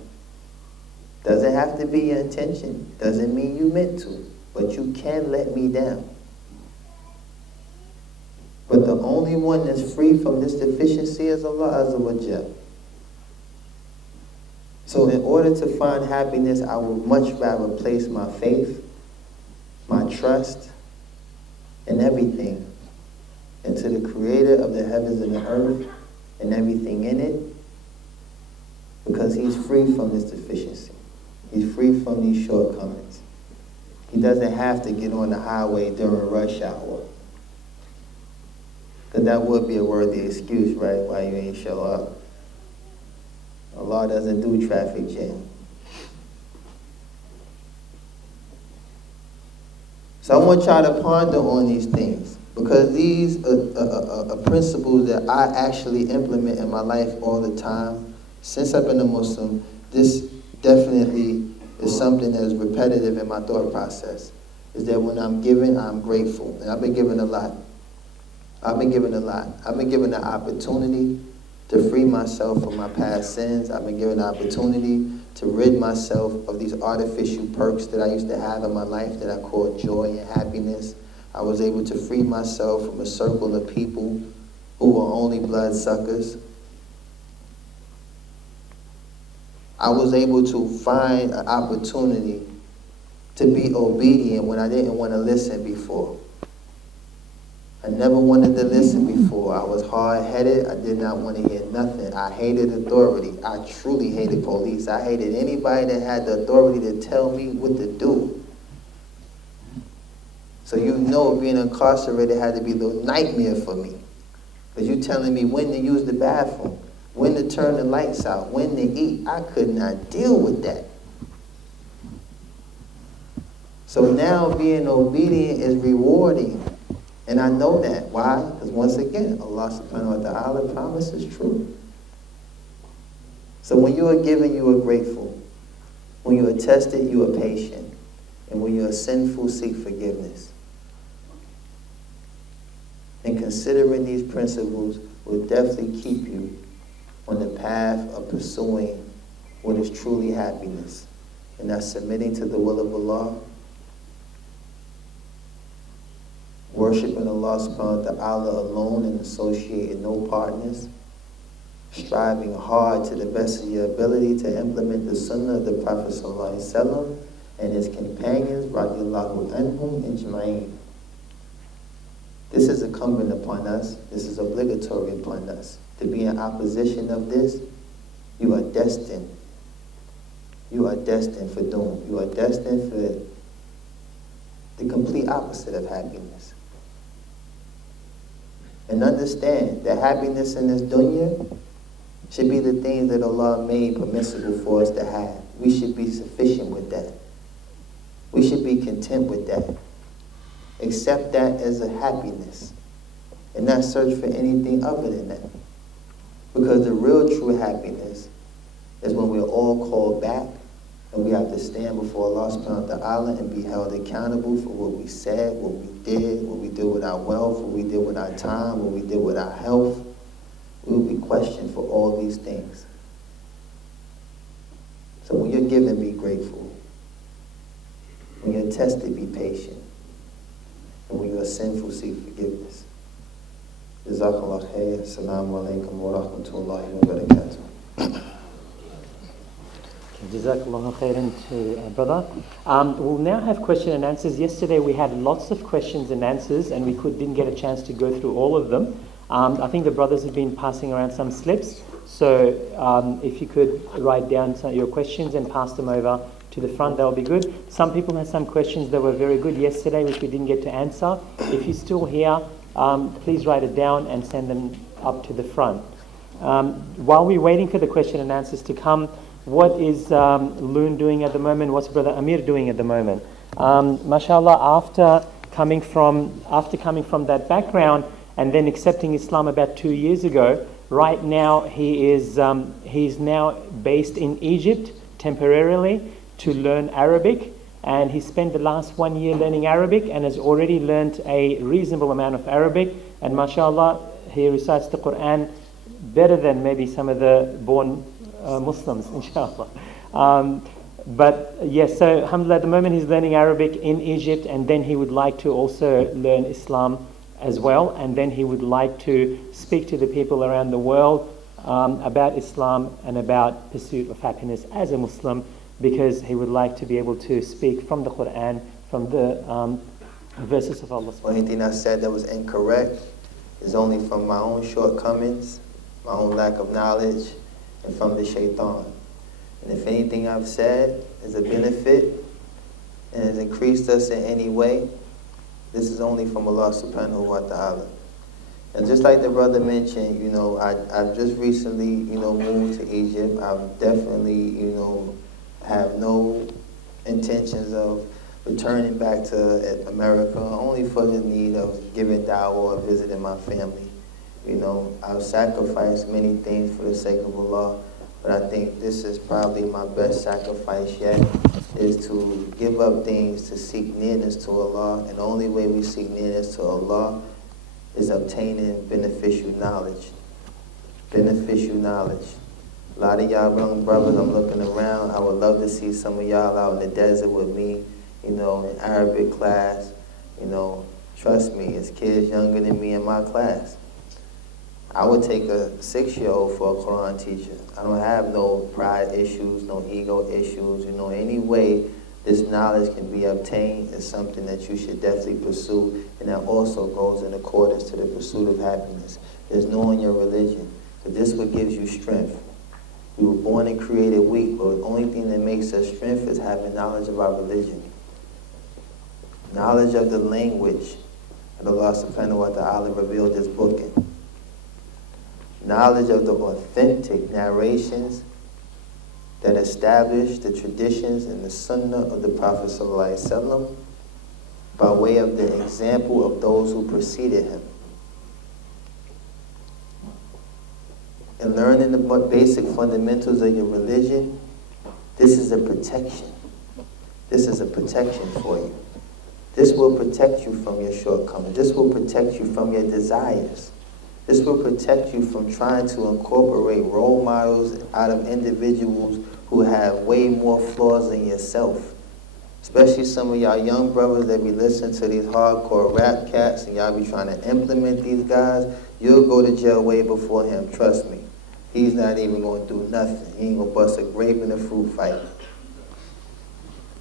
Doesn't have to be your intention. Doesn't mean you meant to. But you can let me down. But the only one that's free from this deficiency is Allah Azza wa Jal. So in order to find happiness, I would much rather place my faith, my trust, and everything into the Creator of the heavens and the earth and everything in it, because He's free from this deficiency. He's free from these shortcomings. He doesn't have to get on the highway during rush hour. Because that would be a worthy excuse, right, why you ain't show up. Allah doesn't do traffic jam. So I want y'all to ponder on these things, because these are principles that I actually implement in my life all the time. Since I've been a Muslim, this definitely is something that is repetitive in my thought process, is that when I'm giving, I'm grateful. And I've been given a lot. I've been given the opportunity to free myself from my past sins. I've been given the opportunity to rid myself of these artificial perks that I used to have in my life that I called joy and happiness. I was able to free myself from a circle of people who were only bloodsuckers. I was able to find an opportunity to be obedient when I didn't want to listen before. I never wanted to listen before. I was hard-headed. I did not want to hear nothing. I hated authority. I truly hated police. I hated anybody that had the authority to tell me what to do. So you know being incarcerated had to be a little nightmare for me. Because you're telling me when to use the bathroom, when to turn the lights out, when to eat. I could not deal with that. So now being obedient is rewarding. And I know that. Why? Because once again, Allah subhanahu wa ta'ala promise is true. So when you are giving, you are grateful. When you are tested, you are patient. And when you are sinful, seek forgiveness. And considering these principles will definitely keep you on the path of pursuing what is truly happiness. And that's submitting to the will of Allah, worshiping Allah subhanahu wa ta'ala alone and associating no partners, striving hard to the best of your ability to implement the sunnah of the Prophet sallallahu alaihi wasallam and his companions, radiyallahu anhum ajma'in. This is incumbent upon us. This is obligatory upon us. To be in opposition of this, you are destined. You are destined for doom. You are destined for the complete opposite of happiness. And understand that happiness in this dunya should be the things that Allah made permissible for us to have. We should be sufficient with that. We should be content with that. Accept that as a happiness and not search for anything other than that. Because the real true happiness is when we're all called back and we have to stand before Allah subhanahu wa ta'ala and be held accountable for what we said, what we did with our wealth, what we did with our time, what we did with our health. We will be questioned for all these things. So when you're given, be grateful. When you're tested, be patient. And when you are sinful, seek forgiveness. Jazakallah khair. Assalamu alaikum wa rahmatullahi wa barakatuh. Jazakallah khairan to brother. We'll now have question and answers. Yesterday we had lots of questions and answers and we didn't get a chance to go through all of them. I think the brothers have been passing around some slips. So if you could write down some of your questions and pass them over to the front, that would be good. Some people had some questions that were very good yesterday which we didn't get to answer. If you're still here, please write it down and send them up to the front. While we're waiting for the question and answers to come, what is Loon doing at the moment? What's Brother Amir doing at the moment? MashaAllah, after coming from that background and then accepting Islam about 2 years ago, right now he's now based in Egypt temporarily to learn Arabic, and he spent the last 1 year learning Arabic and has already learned a reasonable amount of Arabic, and mashallah, he recites the Quran better than maybe some of the born Muslims, inshallah. But yes, so alhamdulillah, at the moment he's learning Arabic in Egypt, and then he would like to also learn Islam as well, and then he would like to speak to the people around the world about Islam and about pursuit of happiness as a Muslim, because he would like to be able to speak from the Quran, from the verses of Allah. Anything I said that was incorrect is only from my own shortcomings, my own lack of knowledge, and from the shaitan. And if anything I've said is a benefit and has increased us in any way, this is only from Allah subhanahu wa ta'ala. And just like the brother mentioned, I've just recently, moved to Egypt. I've definitely, have no intentions of returning back to America, only for the need of giving dawah or visiting my family. I've sacrificed many things for the sake of Allah, but I think this is probably my best sacrifice yet, is to give up things to seek nearness to Allah, and the only way we seek nearness to Allah is obtaining beneficial knowledge. Beneficial knowledge. A lot of y'all young brothers, I'm looking around, I would love to see some of y'all out in the desert with me, in Arabic class. Trust me, it's kids younger than me in my class. I would take a 6-year-old for a Quran teacher. I don't have no pride issues, no ego issues. Any way this knowledge can be obtained is something that you should definitely pursue, and that also goes in accordance to the pursuit of happiness. There's knowing your religion, but this is what gives you strength. We were born and created weak, but the only thing that makes us strength is having knowledge of our religion. Knowledge of the language that Allah subhanahu wa ta'ala revealed this book in. Knowledge of the authentic narrations that establish the traditions and the sunnah of the Prophet ﷺ by way of the example of those who preceded him. And learning the basic fundamentals of your religion, this is a protection. This is a protection for you. This will protect you from your shortcomings. This will protect you from your desires. This will protect you from trying to incorporate role models out of individuals who have way more flaws than yourself. Especially some of y'all young brothers that be listening to these hardcore rap cats and y'all be trying to implement these guys. You'll go to jail way before him, trust me. He's not even going to do nothing. He ain't going to bust a grape in a fruit fight.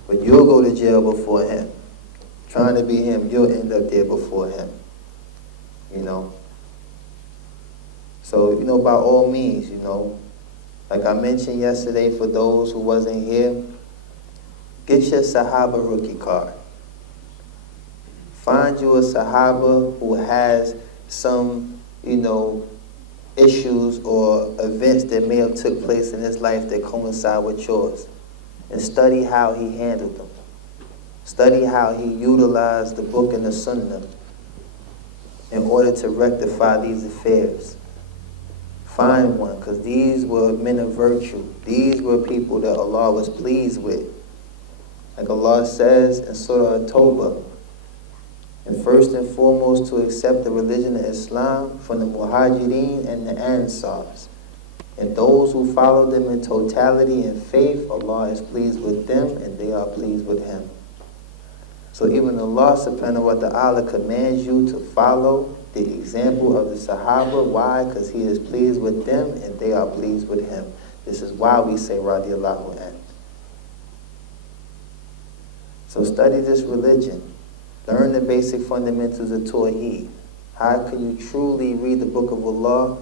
But you'll go to jail before him. Trying to be him, you'll end up there before him. So, by all means, like I mentioned yesterday, for those who wasn't here, get your Sahaba rookie card. Find you a Sahaba who has some, issues or events that may have took place in his life that coincide with yours. And study how he handled them. Study how he utilized the book and the sunnah in order to rectify these affairs. Find one, because these were men of virtue. These were people that Allah was pleased with. Like Allah says in Surah At-Tawbah, and first and foremost to accept the religion of Islam from the Muhajirin and the Ansars. And those who follow them in totality and faith, Allah is pleased with them and they are pleased with Him. So even Allah subhanahu wa ta'ala commands you to follow the example of the Sahaba. Why? Because He is pleased with them and they are pleased with Him. This is why we say radiyallahu anhu. So study this religion. Learn the basic fundamentals of Tawheed. How can you truly read the book of Allah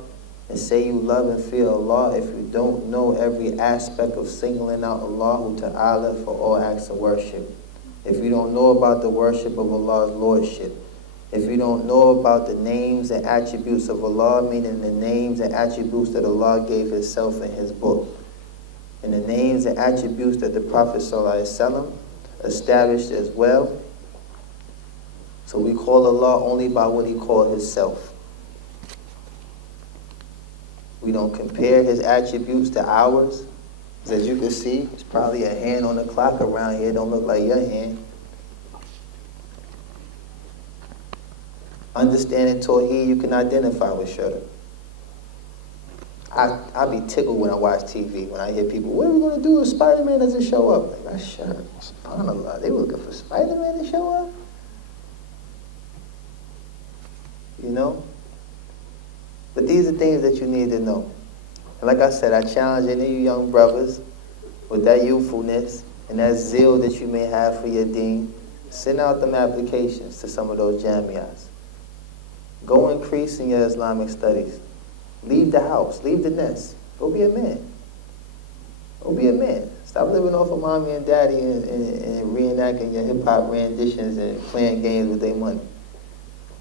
and say you love and fear Allah if you don't know every aspect of singling out Allah Ta'ala for all acts of worship? If you don't know about the worship of Allah's Lordship, if you don't know about the names and attributes of Allah, meaning the names and attributes that Allah gave Himself in His book, and the names and attributes that the Prophet ﷺ established as well. So we call Allah only by what He called Himself. We don't compare His attributes to ours. As you can see, there's probably a hand on the clock around here. It don't look like your hand. Understanding Tawheed, you can identify with Shudder. I be tickled when I watch TV, when I hear people, what are we going to do if Spider-Man doesn't show up? Like, Shudder, subhanAllah, they were looking for Spider-Man to show up? You know? But these are things that you need to know. And like I said, I challenge any of you young brothers with that youthfulness and that zeal that you may have for your deen, send out them applications to some of those jamias. Go increase in your Islamic studies. Leave the house, leave the nest. Go be a man. Go be a man. Stop living off of mommy and daddy and reenacting your hip-hop renditions and playing games with their money.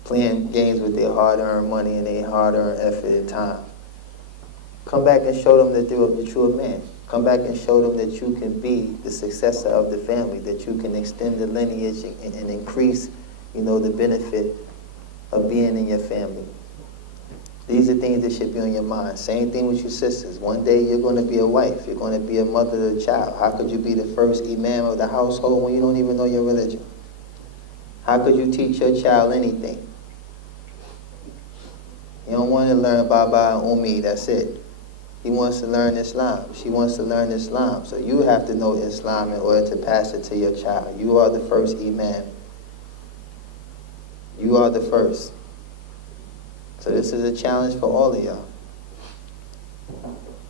Playing games with their hard-earned money and their hard-earned effort and time. Come back and show them that you're a man. Come back and show them that you can be the successor of the family, that you can extend the lineage and increase, the benefit of being in your family. These are things that should be on your mind. Same thing with your sisters. One day you're going to be a wife. You're going to be a mother of a child. How could you be the first imam of the household when you don't even know your religion? How could you teach your child anything? You don't want to learn Baba and Umi, that's it. He wants to learn Islam. She wants to learn Islam. So you have to know Islam in order to pass it to your child. You are the first imam. You are the first. So this is a challenge for all of y'all.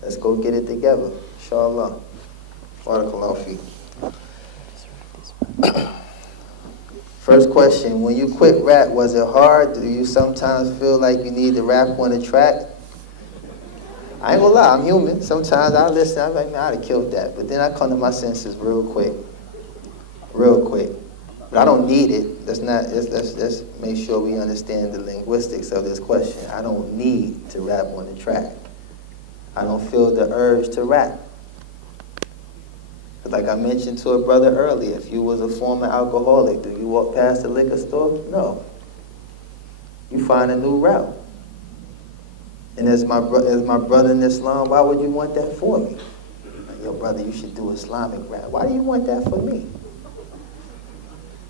Let's go get it together, inshallah. Barakallahu feek. First question, when you quit rap, was it hard? Do you sometimes feel like you need to rap on the track? I ain't gonna lie, I'm human. Sometimes I listen, I'm like, man, I'd have killed that. But then I come to my senses real quick. Real quick. But I don't need it. Let's make sure we understand the linguistics of this question. I don't need to rap on the track. I don't feel the urge to rap. But like I mentioned to a brother earlier, if you was a former alcoholic, do you walk past the liquor store? No. You find a new route. And as my brother in Islam, why would you want that for me? Like, yo, brother, you should do Islamic rap. Why do you want that for me?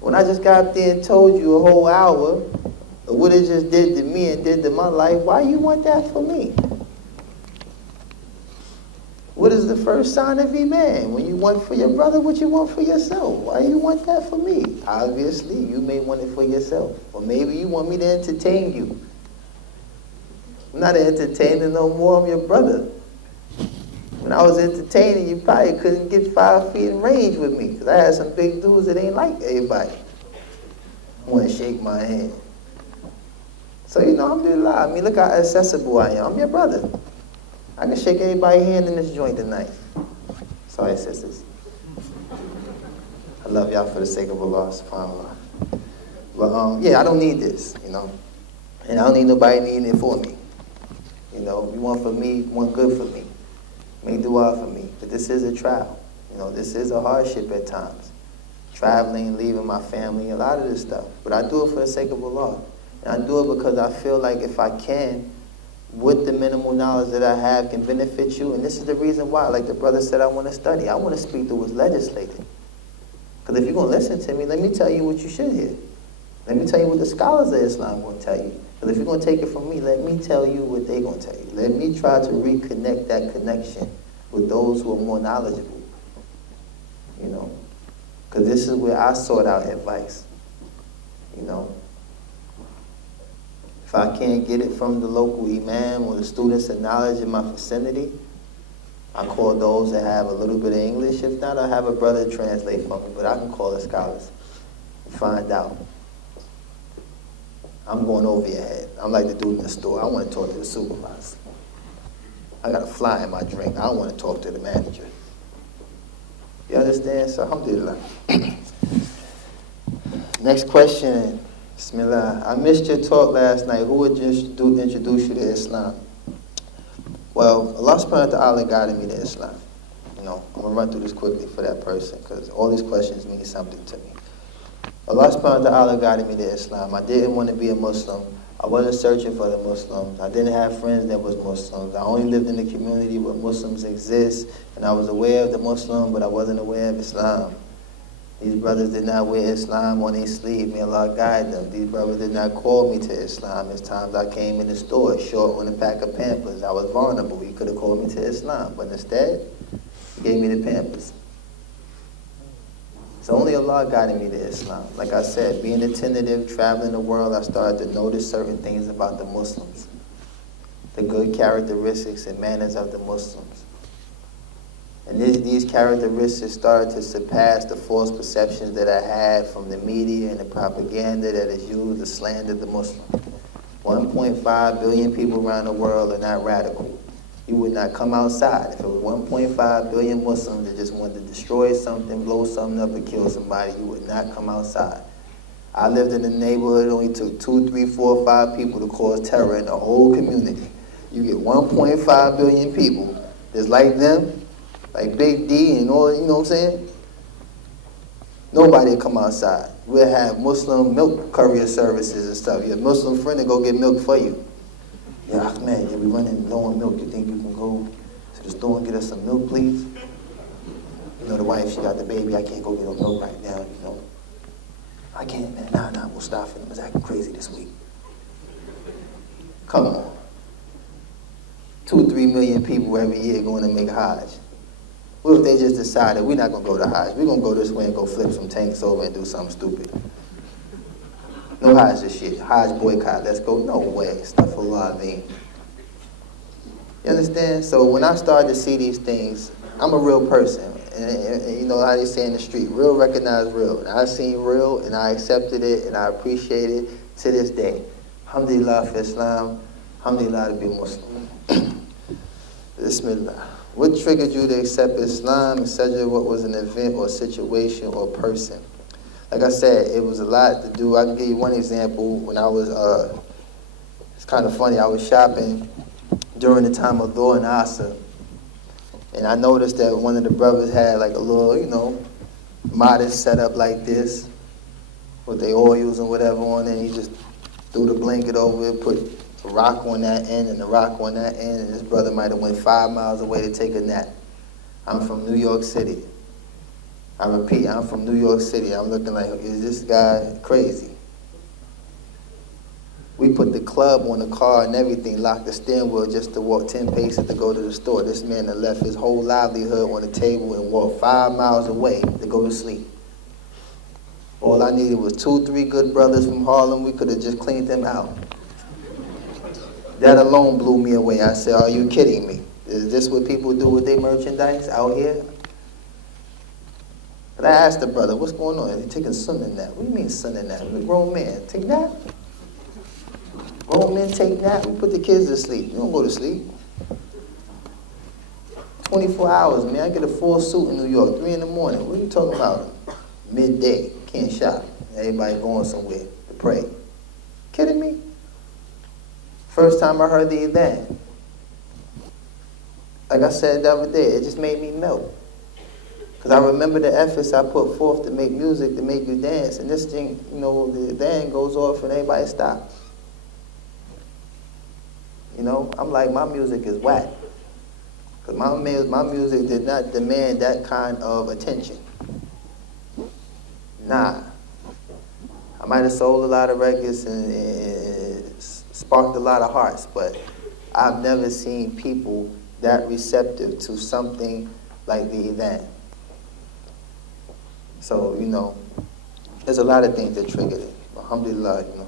When I just got up there and told you a whole hour of what it just did to me and did to my life, why you want that for me? What is the first sign of Iman? When you want for your brother, what you want for yourself? Why you want that for me? Obviously, you may want it for yourself. Or maybe you want me to entertain you. I'm not an entertainer no more, I'm your brother. When I was entertaining, you probably couldn't get 5 feet in range with me, because I had some big dudes that ain't like everybody. Want to shake my hand. So, alhamdulillah, I mean, look how accessible I am. I'm your brother. I can shake everybody's hand in this joint tonight. Sorry, sisters. I love y'all for the sake of Allah, subhanAllah. But, yeah, I don't need this, And I don't need nobody needing it for me. You want for me, you want good for me. Make dua for me. But this is a trial. This is a hardship at times. Traveling, leaving my family, a lot of this stuff. But I do it for the sake of Allah. And I do it because I feel like if I can, with the minimal knowledge that I have, can benefit you. And this is the reason why, like the brother said, I want to study. I want to speak to what's legislated. Because if you're going to listen to me, let me tell you what you should hear. Let me tell you what the scholars of Islam are going to tell you. Because if you're going to take it from me, let me tell you what they're going to tell you. Let me try to reconnect that connection with those who are more knowledgeable. Because this is where I sought out advice. If I can't get it from the local imam or the students of knowledge in my vicinity, I call those that have a little bit of English. If not, I have a brother translate for me. But I can call the scholars and find out. I'm going over your head. I'm like the dude in the store. I want to talk to the supervisor. I got a fly in my drink. I don't want to talk to the manager. You understand? So, alhamdulillah. Next question Bismillah. I missed your talk last night. Who would just introduce you to Islam? Well, Allah subhanahu wa ta'ala guided me to Islam. I'm going to run through this quickly for that person because all these questions mean something to me. Allah subhanahu wa ta'ala guided me to Islam. I didn't want to be a Muslim. I wasn't searching for the Muslims. I didn't have friends that was Muslims. I only lived in a community where Muslims exist, and I was aware of the Muslim, but I wasn't aware of Islam. These brothers did not wear Islam on their sleeve. May Allah guide them. These brothers did not call me to Islam. There's times I came in the store short on a pack of Pampers. I was vulnerable. He could have called me to Islam, but instead, he gave me the Pampers. It's only Allah guiding me to Islam. Like I said, being attentive, traveling the world, I started to notice certain things about the Muslims. The good characteristics and manners of the Muslims. And these characteristics started to surpass the false perceptions that I had from the media and the propaganda that is used to slander the Muslim. 1.5 billion people around the world are not radical. You would not come outside if it was 1.5 billion Muslims that just wanted to destroy something, blow something up, and kill somebody. You would not come outside. I lived in a neighborhood, it only took 2, 3, 4, 5 people to cause terror in the whole community. You get 1.5 billion people that's like them, like Big D and all, you know what I'm saying? Nobody will come outside. We'll have Muslim milk courier services and stuff. Your Muslim friend will go get milk for you. Yeah, man, we running low on milk. You think you can go to the store and get us some milk, please? You know, the wife, she got the baby. I can't go get no milk right now, you know. I can't, man. Nah, Mustafa was acting crazy this week. Come on. 2, 3 million people every year going to make Hajj. What if they just decided we're not going to go to Hajj? We're going to go this way and go flip some tanks over and do something stupid. No Hajj this shit. Hajj boycott. Let's go. No way. Astaghfirullah. You understand? So when I started to see these things, I'm a real person. And you know how they say in the street, real recognize real. And I seen real and I accepted it and I appreciate it to this day. Alhamdulillah for Islam. Alhamdulillah to be Muslim. Bismillah. What triggered you to accept Islam, etc.? What was an event or situation or person? Like I said, it was a lot to do. I can give you one example. When I was, it's kind of funny, I was shopping during the time of Dhul and Asr. And I noticed that one of the brothers had like a little, you know, modest setup like this, with their oils and whatever on it. And he just threw the blanket over it, put a rock on that end and a rock on that end, and this brother might have went 5 miles away to take a nap. I'm from New York City. I repeat, I'm from New York City. I'm looking like, is this guy crazy? We put the club on the car and everything, locked the steering wheel just to walk 10 paces to go to the store. This man had left his whole livelihood on the table and walked 5 miles away to go to sleep. All I needed was 2, 3 good brothers from Harlem. We could have just cleaned them out. That alone blew me away. I said, are you kidding me? Is this what people do with their merchandise out here? But I asked the brother, what's going on? He's taking sunnah nap. What do you mean sunnah nap? I'm a grown man. Take nap? Grown men take nap. We put the kids to sleep. You don't go to sleep. 24 hours, man. I get a full suit in New York, 3 in the morning. What are you talking about? Midday. Can't shop. Everybody going somewhere to pray. Kidding me? First time I heard the event. Like I said the other day, it just made me melt. Because I remember the efforts I put forth to make music, to make you dance, and this thing, you know, the band goes off and everybody stops. You know, I'm like, my music is whack. Because my music did not demand that kind of attention. Nah. I might have sold a lot of records and sparked a lot of hearts, but I've never seen people that receptive to something like the event. So, you know, there's a lot of things that triggered it. Alhamdulillah, you know.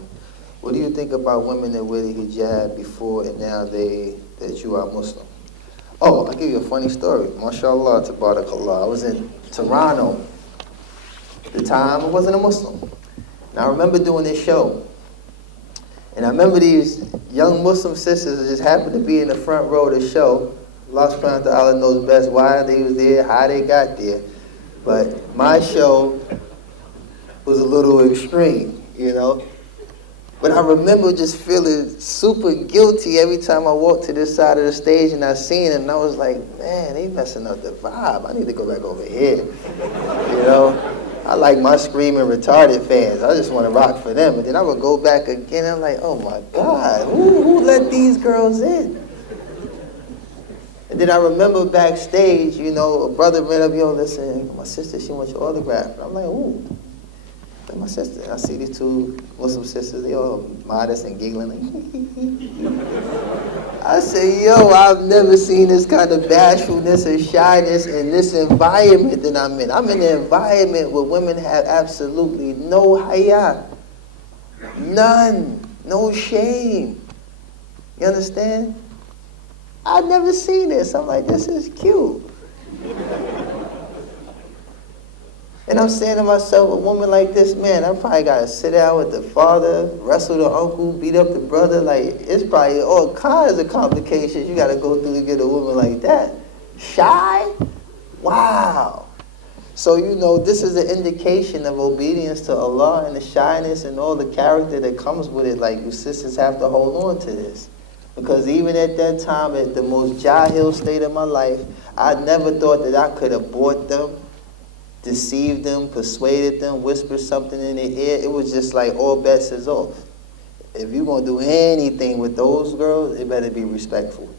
What do you think about women that wear the hijab before and now that you are Muslim? Oh, I'll give you a funny story. MashaAllah, tabarakallah. I was in Toronto. At the time, I wasn't a Muslim. And I remember doing this show. And I remember these young Muslim sisters that just happened to be in the front row of the show. Allah subhanahu wa ta'ala knows best why they was there, how they got there. But my show was a little extreme, you know. But I remember just feeling super guilty every time I walked to this side of the stage and I seen it, and I was like, man, they messing up the vibe. I need to go back over here. You know? I like my screaming retarded fans. I just want to rock for them. And then I would go back again, and I'm like, oh my God, who let these girls in? And then I remember backstage, you know, a brother ran up, yo, listen, my sister, she wants your autograph. And I'm like, ooh. Like my sister. And I see these two Muslim sisters, they all modest and giggling. Like, I say, yo, I've never seen this kind of bashfulness and shyness in this environment that I'm in. I'm in an environment where women have absolutely no haya. None. No shame. You understand? I've never seen this. I'm like, this is cute. And I'm saying to myself, a woman like this, man, I probably got to sit down with the father, wrestle the uncle, beat up the brother. Like, it's probably all kinds of complications you got to go through to get a woman like that. Shy? Wow. So, you know, this is an indication of obedience to Allah and the shyness and all the character that comes with it. Like, you sisters have to hold on to this. Because even at that time, at the most jahil state of my life, I never thought that I could have bought them, deceived them, persuaded them, whispered something in their ear. It was just like all bets is off. If you're going to do anything with those girls, it better be respectful.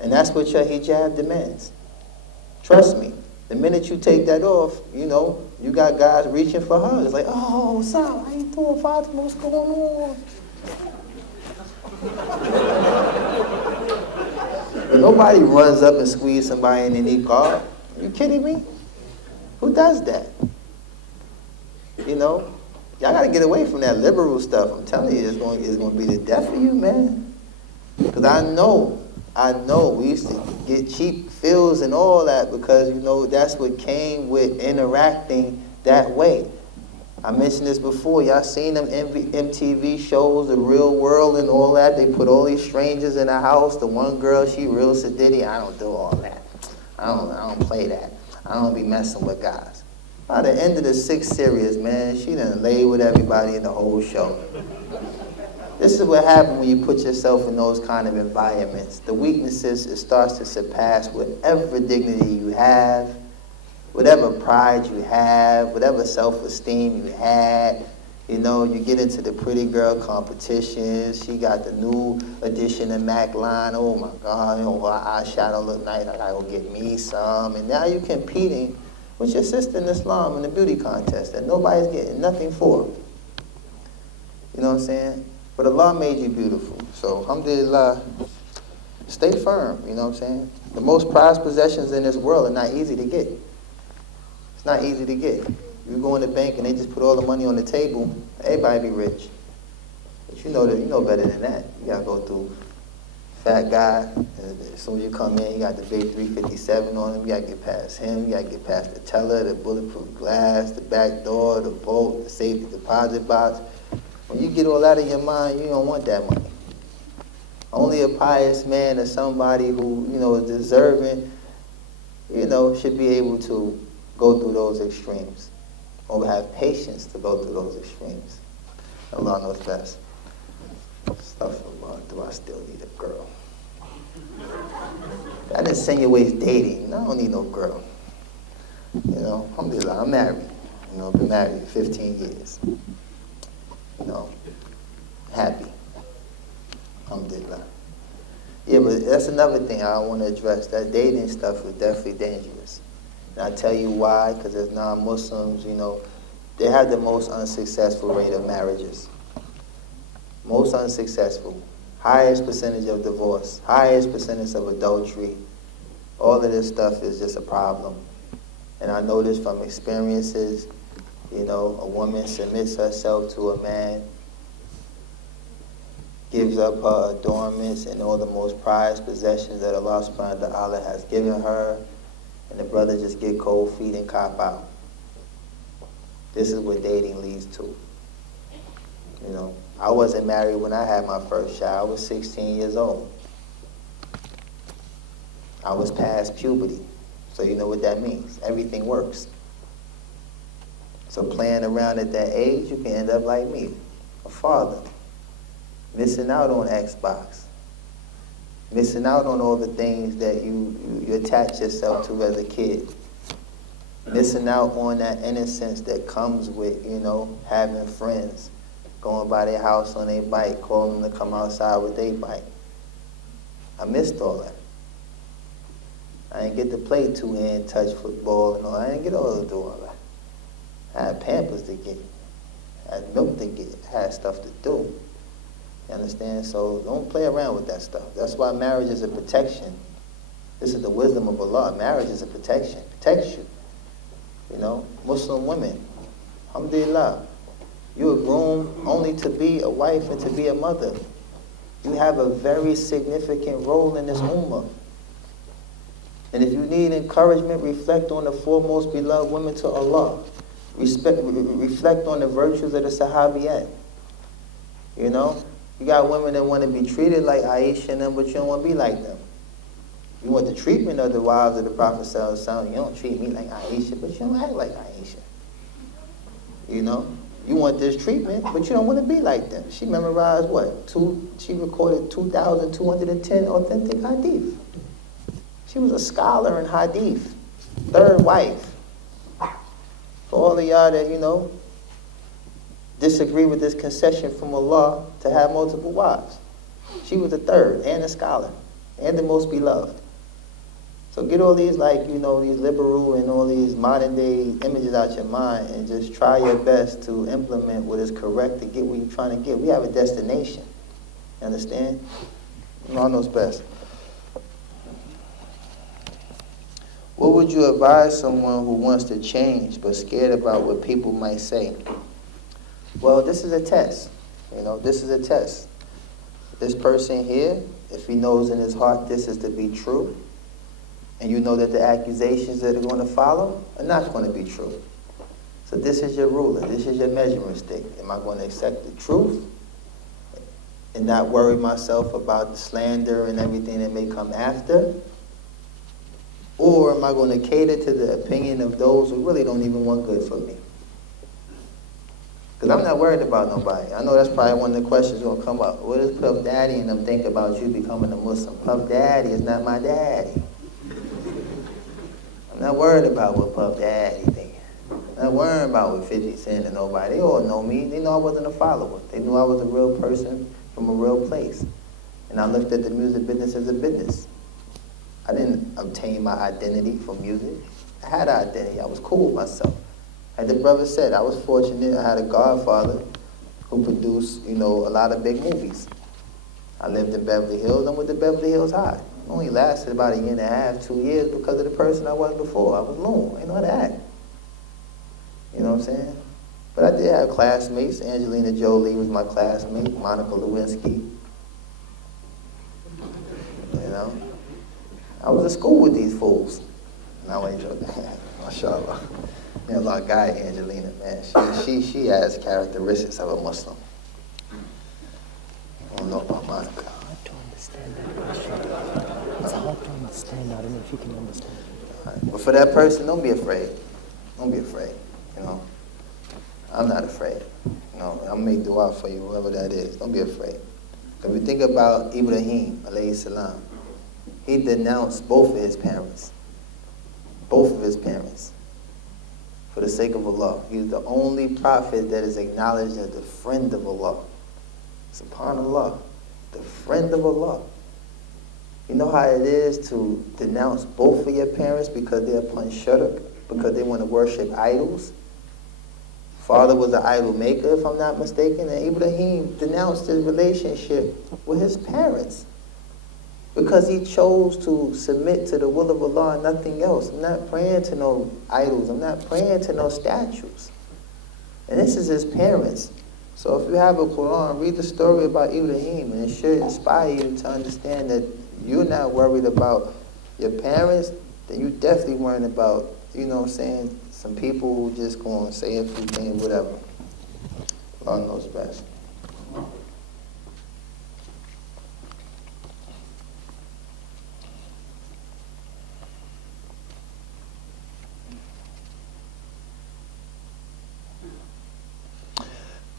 And that's what your hijab demands. Trust me. The minute you take that off, you know, you got guys reaching for her. It's like, oh, son, how you doing, Fatima? What's going on? But nobody runs up and squeezes somebody in the niqab. Are you kidding me? Who does that? You know? Y'all got to get away from that liberal stuff. I'm telling you, it's going to be the death of you, man. Because I know, we used to get cheap fills and all that because, you know, that's what came with interacting that way. I mentioned this before. Y'all seen them MTV shows, The Real World and all that? They put all these strangers in a house. The one girl, she real sadiddy. I don't do all that. I don't play that. I don't be messing with guys. By the end of the 6th series, man, she done lay with everybody in the whole show. This is what happens when you put yourself in those kind of environments. The weaknesses, it starts to surpass whatever dignity you have, whatever pride you have, whatever self-esteem you had. You know, you get into the pretty girl competitions. She got the new edition of Mac line. Oh my God, you know, her eyeshadow look nice. I gotta go get me some. And now you're competing with your sister in Islam in the beauty contest that nobody's getting nothing for. You know what I'm saying? But Allah made you beautiful. So, alhamdulillah, stay firm. You know what I'm saying? The most prized possessions in this world are not easy to get. It's not easy to get. You go in the bank and they just put all the money on the table, everybody be rich. But you know better than that. You gotta go through fat guy, and as soon as you come in, you got the big 357 on him, you gotta get past him, you gotta get past the teller, the bulletproof glass, the back door, the vault, the safety deposit box. When you get all out of your mind, you don't want that money. Only a pious man or somebody who, you know, is deserving, you know, should be able to go through those extremes, or have patience to go through those extremes. Allah knows best. Astaghfirullah, do I still need a girl? That insinuates dating. I don't need no girl. You know, alhamdulillah, I'm married. You know, I've been married 15 years. You know, happy. Alhamdulillah. Yeah, but that's another thing I want to address. That dating stuff is definitely dangerous. And I tell you why, because as non-Muslims, you know, they have the most unsuccessful rate of marriages. Most unsuccessful. Highest percentage of divorce. Highest percentage of adultery. All of this stuff is just a problem. And I know this from experiences. You know, a woman submits herself to a man, gives up her adornments and all the most prized possessions that Allah subhanahu wa ta'ala has given her, and the brother just get cold feet and cop out. This is what dating leads to. You know, I wasn't married when I had my first child. I was 16 years old. I was past puberty. So you know what that means. Everything works. So playing around at that age, you can end up like me, a father. missing out on Xbox, missing out on all the things that you attach yourself to as a kid, missing out on that innocence that comes with, having friends, going by their house on their bike, calling them to come outside with their bike. I missed all that. I didn't get to play two-hand touch football and all. I didn't get all to do all that. I had Pampers to get, I had milk to get, I had stuff to do. You understand? So don't play around with that stuff. That's why marriage is a protection. This is the wisdom of Allah. Marriage is a protection. Protects you. Muslim women, alhamdulillah, you are grown only to be a wife and to be a mother. You have a very significant role in this ummah. And if you need encouragement, reflect on the foremost beloved women to Allah. Reflect on the virtues of the Sahabiyat. You got women that want to be treated like Aisha and them, but you don't want to be like them. You want the treatment of the wives of the Prophet sallallahu alaihi wasallam. You don't treat me like Aisha, but you don't act like Aisha. You want this treatment, but you don't want to be like them. She memorized what? She recorded 2,210 authentic hadith. She was a scholar in hadith. Third wife. For all of y'all that, disagree with this concession from Allah to have multiple wives. She was the third, and a scholar, and the most beloved. So get all these, these liberal and all these modern day images out your mind and just try your best to implement what is correct to get what you're trying to get. We have a destination. You understand? Allah knows best. What would you advise someone who wants to change but scared about what people might say? Well, this is a test. This is a test. This person here, if he knows in his heart this is to be true, and you know that the accusations that are going to follow are not going to be true. So this is your ruler. This is your measuring stick. Am I going to accept the truth and not worry myself about the slander and everything that may come after? Or am I going to cater to the opinion of those who really don't even want good for me? Because I'm not worried about nobody. I know that's probably one of the questions going to come up. What does Puff Daddy and them think about you becoming a Muslim? Puff Daddy is not my daddy. I'm not worried about what Puff Daddy thinks. I'm not worried about what 50 Cent and nobody. They all know me. They know I wasn't a follower. They knew I was a real person from a real place. And I looked at the music business as a business. I didn't obtain my identity from music. I had an identity. I was cool with myself. Like the brother said, I was fortunate. I had a godfather who produced, a lot of big movies. I lived in Beverly Hills. I went to Beverly Hills High. It only lasted about a year and a half, 2 years because of the person I was before. I was Loon. I didn't know how to act. You know what I'm saying? But I did have classmates. Angelina Jolie was my classmate. Monica Lewinsky. I was at school with these fools. No, I ain't joking. MashaAllah. A lot of guy Angelina, man. She has characteristics of a Muslim. I don't know about Monica. It's hard to understand that. It's hard to understand. I don't know if you can understand. Right. But for that person, don't be afraid. Don't be afraid. I'm not afraid. I'll make dua for you, whoever that is. Don't be afraid. If you think about Ibrahim, alayhi salam, he denounced both of his parents. Both of his parents. For the sake of Allah. He's the only prophet that is acknowledged as the friend of Allah. SubhanAllah. The friend of Allah. You know how it is to denounce both of your parents because they're upon shirk, because they want to worship idols? Father was an idol maker, if I'm not mistaken, and Ibrahim denounced his relationship with his parents because he chose to submit to the will of Allah and nothing else. I'm not praying to no idols. I'm not praying to no statues. And this is his parents. So if you have a Quran, read the story about Ibrahim, and it should inspire you to understand that you're not worried about your parents, then you definitely worried about, some people who just going to say a few things, whatever. Allah knows best.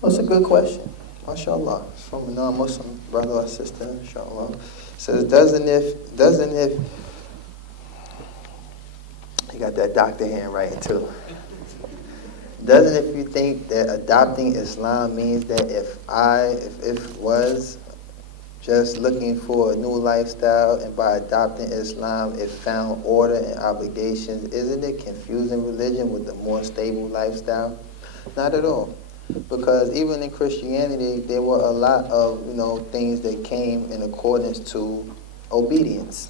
That's a good question. MashaAllah, from a non-Muslim brother or sister, inshallah. Says, doesn't if, you got that doctor handwriting too. Doesn't if you think that adopting Islam means that if was just looking for a new lifestyle and by adopting Islam it found order and obligations, isn't it confusing religion with a more stable lifestyle? Not at all. Because even in Christianity, there were a lot of, things that came in accordance to obedience.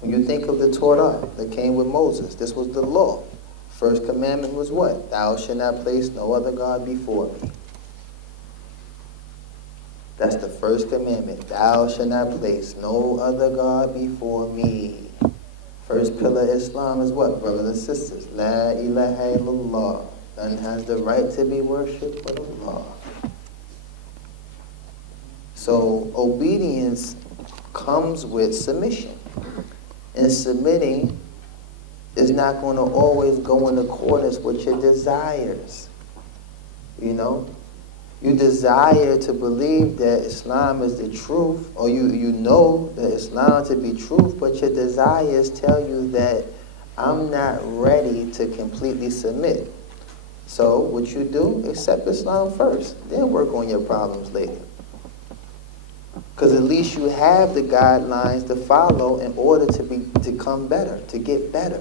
When you think of the Torah that came with Moses, this was the law. First commandment was what? Thou shalt not place no other God before me. That's the first commandment. Thou shalt not place no other God before me. First pillar of Islam is what, brothers and sisters? La ilaha illallah. None has the right to be worshipped but Allah. So obedience comes with submission. And submitting is not going to always go in accordance with your desires. You desire to believe that Islam is the truth, or you know that Islam to be truth, but your desires tell you that I'm not ready to completely submit. So what you do, accept Islam first, then work on your problems later. Because at least you have the guidelines to follow in order to become better, to get better.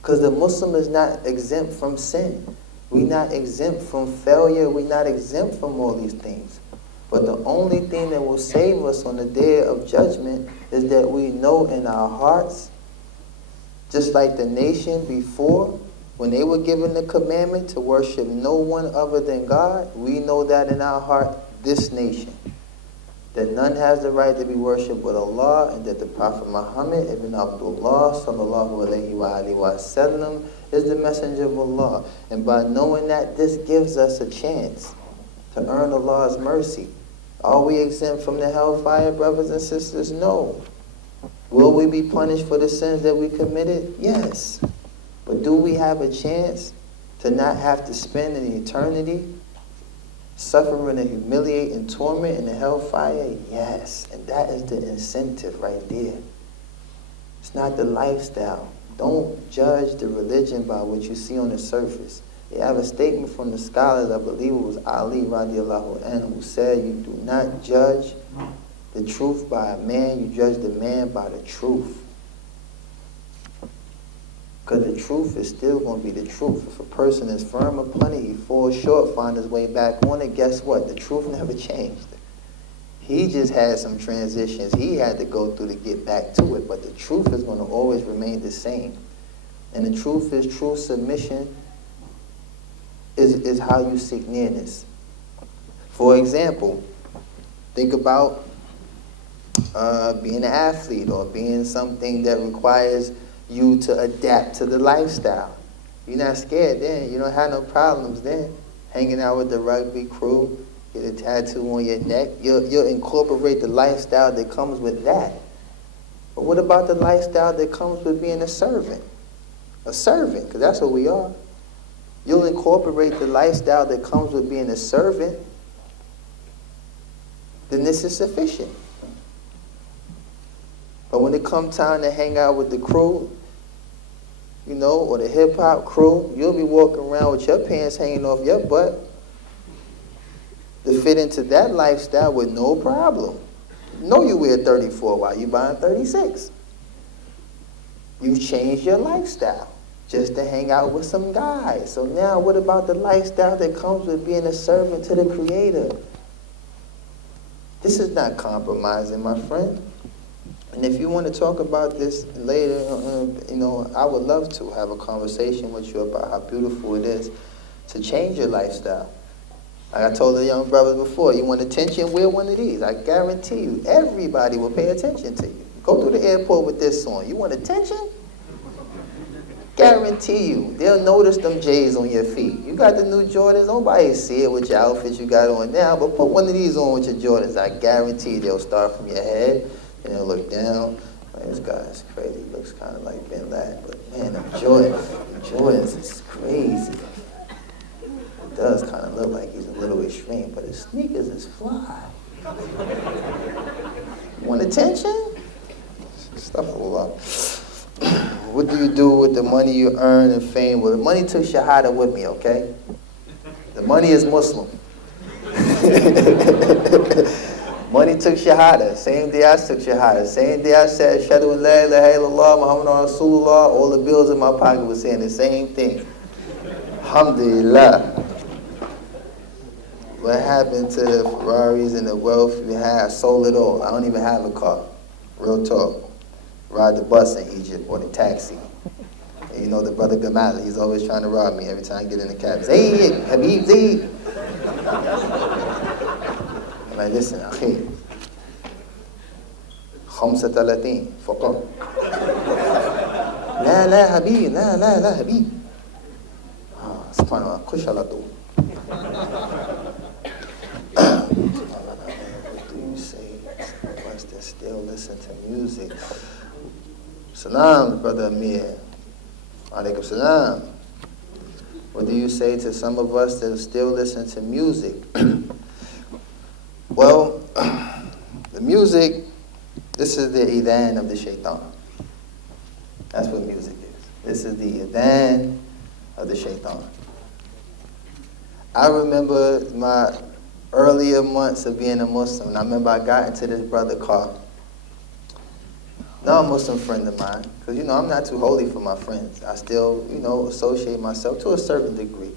Because the Muslim is not exempt from sin. We're not exempt from failure. We're not exempt from all these things. But the only thing that will save us on the day of judgment is that we know in our hearts, just like the nation before, when they were given the commandment to worship no one other than God, we know that in our heart, this nation, that none has the right to be worshipped but Allah, and that the Prophet Muhammad ibn Abdullah sallallahu alayhi wa sallam is the messenger of Allah. And by knowing that, this gives us a chance to earn Allah's mercy. Are we exempt from the hellfire, brothers and sisters? No. Will we be punished for the sins that we committed? Yes. But do we have a chance to not have to spend an eternity suffering and humiliating torment in the hellfire? Yes. And that is the incentive right there. It's not the lifestyle. Don't judge the religion by what you see on the surface. They have a statement from the scholars, I believe it was Ali radiallahu anhu, who said, you do not judge the truth by a man, you judge the man by the truth. Because the truth is still going to be the truth. If a person is firm upon it, he falls short, finds his way back on it, guess what? The truth never changed. He just had some transitions he had to go through to get back to it, but the truth is going to always remain the same. And the truth is, true submission is how you seek nearness. For example, think about being an athlete or being something that requires you to adapt to the lifestyle. You're not scared then. You don't have no problems then. Hanging out with the rugby crew, get a tattoo on your neck. You'll incorporate the lifestyle that comes with that. But what about the lifestyle that comes with being a servant? A servant, because that's what we are. You'll incorporate the lifestyle that comes with being a servant, then this is sufficient. But when it comes time to hang out with the crew, or the hip-hop crew, you'll be walking around with your pants hanging off your butt to fit into that lifestyle with no problem. No, you wear 34 while you buying 36. You changed your lifestyle just to hang out with some guys. So now what about the lifestyle that comes with being a servant to the Creator? This is not compromising, my friend. And if you want to talk about this later, I would love to have a conversation with you about how beautiful it is to change your lifestyle. Like I told the young brothers before, you want attention, wear one of these. I guarantee you, everybody will pay attention to you. Go through the airport with this on. You want attention? Guarantee you, they'll notice them J's on your feet. You got the new Jordans, nobody see it with your outfit you got on now, but put one of these on with your Jordans. I guarantee they'll start from your head, and they'll look down. Man, this guy's crazy. He looks kind of like Ben Laden, but man, them Jordans is crazy. does kind of look like he's a little extreme, but his sneakers is fly. Want attention? Astaghfirullah. What do you do with the money you earn and fame? Well, the money took shahada with me, okay? The money is Muslim. Money took shahada. Same day I took shahada. Same day I said, Ashhadu an la ilaha illallah, Muhammadan Rasulullah, all the bills in my pocket were saying the same thing. Alhamdulillah. What happened to the Ferraris and the wealth you had? I sold it all. I don't even have a car. Real talk. Ride the bus in Egypt or the taxi. And you know the brother Gamal, he's always trying to rob me every time I get in the cab. Zayd, Habib, Zayd. I'm like, listen, akhi. 35 فقط. لا حبيب لا حبيب. سبحان الله خش على طول. What do you say to us that still listen to music? Salam, Brother Amir. Alaikum salam. What do you say to some of us that still listen to music? Well, the music, this is the idhan of the shaitan. That's what music is. This is the idhan of the shaitan. I remember my earlier months of being a Muslim, and I remember I got into this brother car. Now a Muslim friend of mine, because you know I'm not too holy for my friends. I still, associate myself to a certain degree.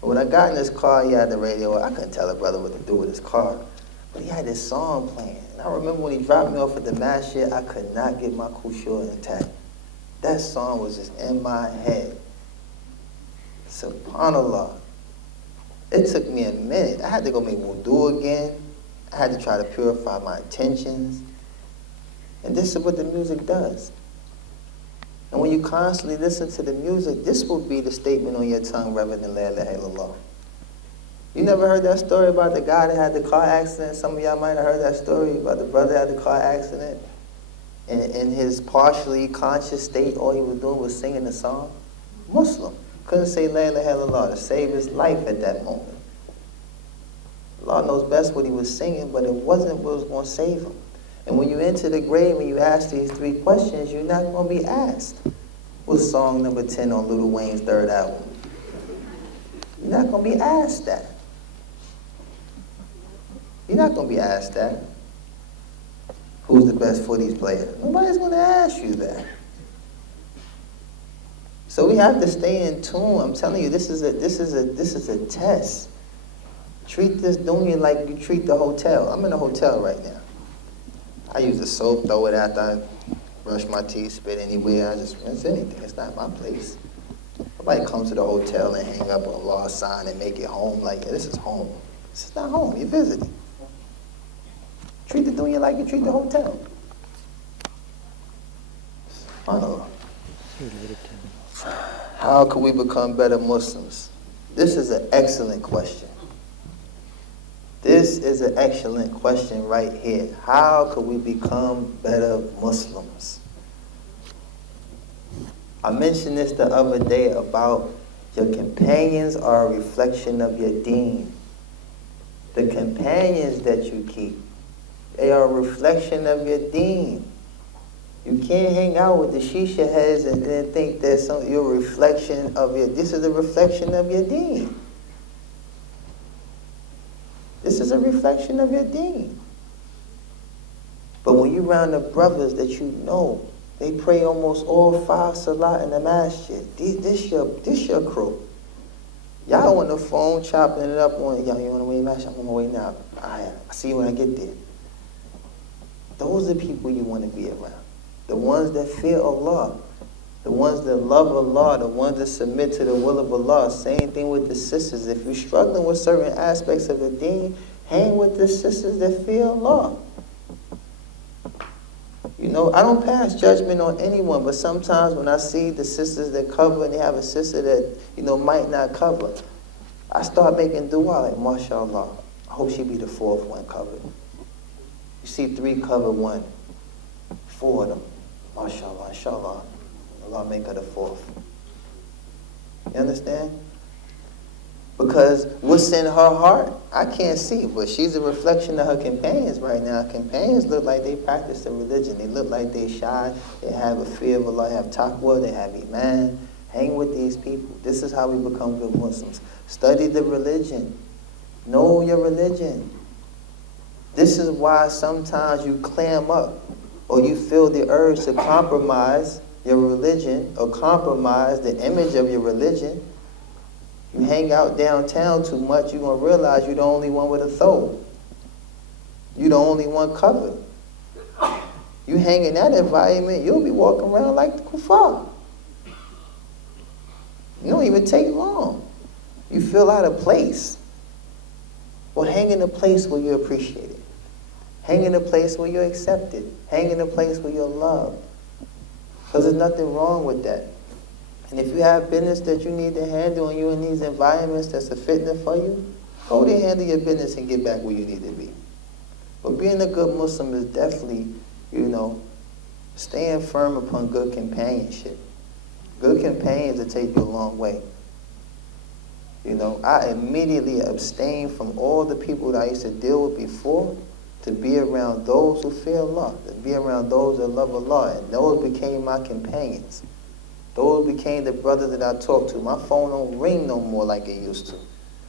But when I got in this car, he had the radio. I couldn't tell a brother what to do with his car, but he had this song playing. And I remember when he dropped me off at the masjid, I could not get my kushur intact. That song was just in my head. Subhanallah. It took me a minute. I had to go make wudu again. I had to try to purify my intentions. And this is what the music does. And when you constantly listen to the music, this will be the statement on your tongue rather than la ilaha illallah. You never heard that story about the guy that had the car accident? Some of y'all might have heard that story about the brother that had the car accident. And in his partially conscious state, all he was doing was singing the song. Muslim. Couldn't say la ilaha illallah to save his life at that moment. Allah knows best what he was singing, but it wasn't what was going to save him. And when you enter the grave and you ask these 3 questions, you're not going to be asked. What's song number 10 on Lil Wayne's 3rd album? You're not going to be asked that. You're not going to be asked that. Who's the best footies player? Nobody's going to ask you that. So we have to stay in tune. I'm telling you, this is a test. Treat this dunya like you treat the hotel. I'm in a hotel right now. I use the soap, throw it after I brush my teeth, spit anywhere. I just rinse anything. It's not my place. Nobody comes to the hotel and hang up a law sign and make it home like, yeah, this is home. This is not home. You're visiting. Treat the dunya like you treat the hotel. How can we become better Muslims? This is an excellent question. This is an excellent question right here. How can we become better Muslims? I mentioned this the other day about your companions are a reflection of your deen. The companions that you keep, they are a reflection of your deen. You can't hang out with the shisha heads and then think that's your reflection of your, this is a reflection of your deen. This is a reflection of your deen. But when you're around the brothers that you know, they pray almost all 5 salat in the masjid. This your crew. Y'all on the phone chopping it up on, y'all, you on the way to masjid? I'm on my way now. I see you when I get there. Those are the people you want to be around. The ones that fear Allah. The ones that love Allah, the ones that submit to the will of Allah. Same thing with the sisters. If you're struggling with certain aspects of the deen, hang with the sisters that fear Allah. You know, I don't pass judgment on anyone, but sometimes when I see the sisters that cover and they have a sister that, might not cover, I start making dua like, mashallah, I hope she be the 4th one covered. You see 3 cover 1, 4 of them, mashallah, inshallah. Allah make her the 4th. You understand? Because what's in her heart, I can't see, but she's a reflection of her companions right now. Companions look like they practice the religion. They look like they shy. They have a fear of Allah, they have taqwa, they have iman. Hang with these people. This is how we become good Muslims. Study the religion. Know your religion. This is why sometimes you clam up or you feel the urge to compromise your religion or compromise the image of your religion. You hang out downtown too much, you're going to realize you're the only one with a thobe. You're the only one covered. You hang in that environment, you'll be walking around like the kuffar. You don't even take long. You feel out of place. Well, hang in a place where you're appreciated. Hang in a place where you're accepted. Hang in a place where you're loved. Because there's nothing wrong with that. And if you have business that you need to handle and you're in these environments that's a fitness for you, go there, handle your business and get back where you need to be. But being a good Muslim is definitely, staying firm upon good companionship. Good companions will take you a long way. I immediately abstained from all the people that I used to deal with before to be around those who fear Allah, to be around those that love Allah, and those became my companions. Those became the brothers that I talked to. My phone don't ring no more like it used to.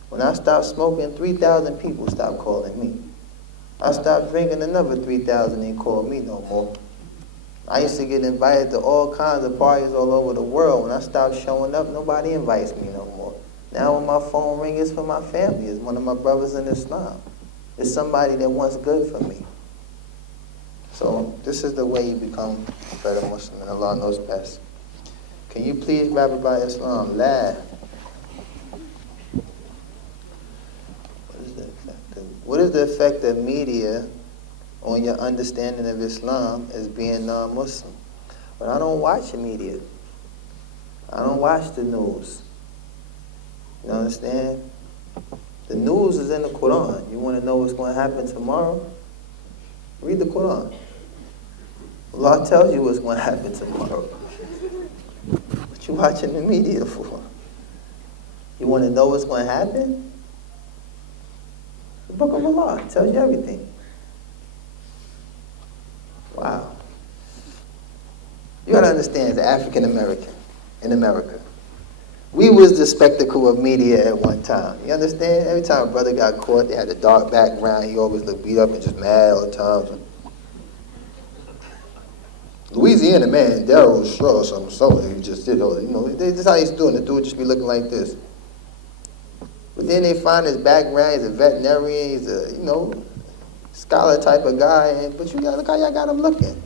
When I stopped smoking, 3,000 people stopped calling me. I stopped drinking, another 3,000 ain't called me no more. I used to get invited to all kinds of parties all over the world. When I stopped showing up, nobody invites me no more. Now when my phone rings, it's for my family. It's one of my brothers in Islam. It's somebody that wants good for me. So this is the way you become a better Muslim, and Allah knows best. Can you please rap about Islam? Laugh. What is the effect of media on your understanding of Islam as being non-Muslim? But I don't watch the media. I don't watch the news. You understand? The news is in the Quran. You want to know what's going to happen tomorrow? Read the Quran. Allah tells you what's going to happen tomorrow. What you watching the media for? You want to know what's going to happen? The Book of Allah tells you everything. Wow. You got to understand, as an African American in America, we was the spectacle of media at one time. You understand? Every time a brother got caught, they had a dark background. He always looked beat up and just mad all the time. Louisiana man, Daryl Shaw or something, so he just did all, this is how he's doing. The dude just be looking like this. But then they find his background, he's a veterinarian, he's a, scholar type of guy, but you gotta look how y'all got him looking.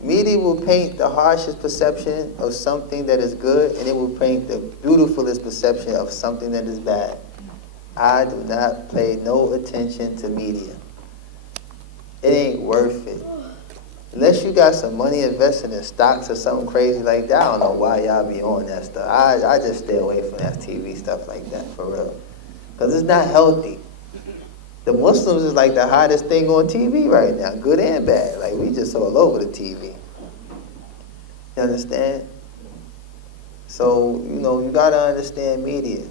Media will paint the harshest perception of something that is good, and it will paint the beautifulest perception of something that is bad. I do not pay no attention to media. It ain't worth it. Unless you got some money invested in stocks or something crazy like that, I don't know why y'all be on that stuff. I just stay away from that TV stuff like that, for real. Because it's not healthy. The Muslims is like the hottest thing on TV right now, good and bad. Like, we just all over the TV. You understand? So, you got to understand media.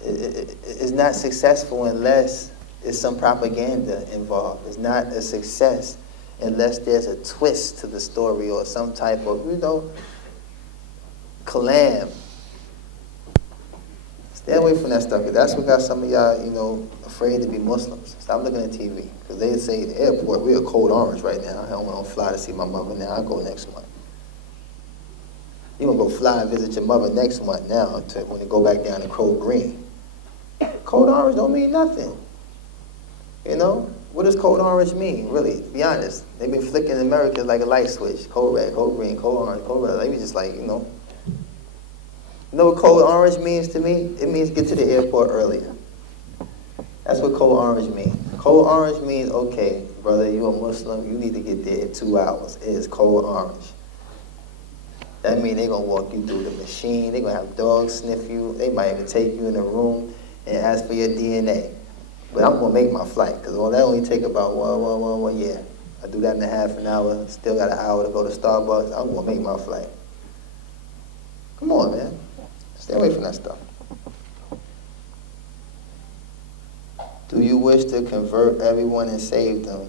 It's not successful unless there's some propaganda involved. It's not a success unless there's a twist to the story or some type of, calam. Stay away from that stuff, because that's what got some of y'all, afraid to be Muslims. Stop looking at TV. Because they say the airport, we're a code orange right now. I don't want to fly to see my mother now. I'll go next month. You're going to go fly and visit your mother next month now when you go back down to code green. Code orange don't mean nothing. What does code orange mean, really? Be honest. They've been flicking America like a light switch. Code red, code green, code orange, code red. They be just like, You know what code orange means to me? It means get to the airport earlier. That's what code orange means. Code orange means, okay, brother, you're a Muslim, you need to get there in 2 hours. It is code orange. That means they're going to walk you through the machine. They're going to have dogs sniff you. They might even take you in a room and ask for your DNA. But I'm going to make my flight, because that only take about one year. I do that in a half an hour. Still got an hour to go to Starbucks. I'm going to make my flight. Come on, man. Stay away from that stuff. Do you wish to convert everyone and save them?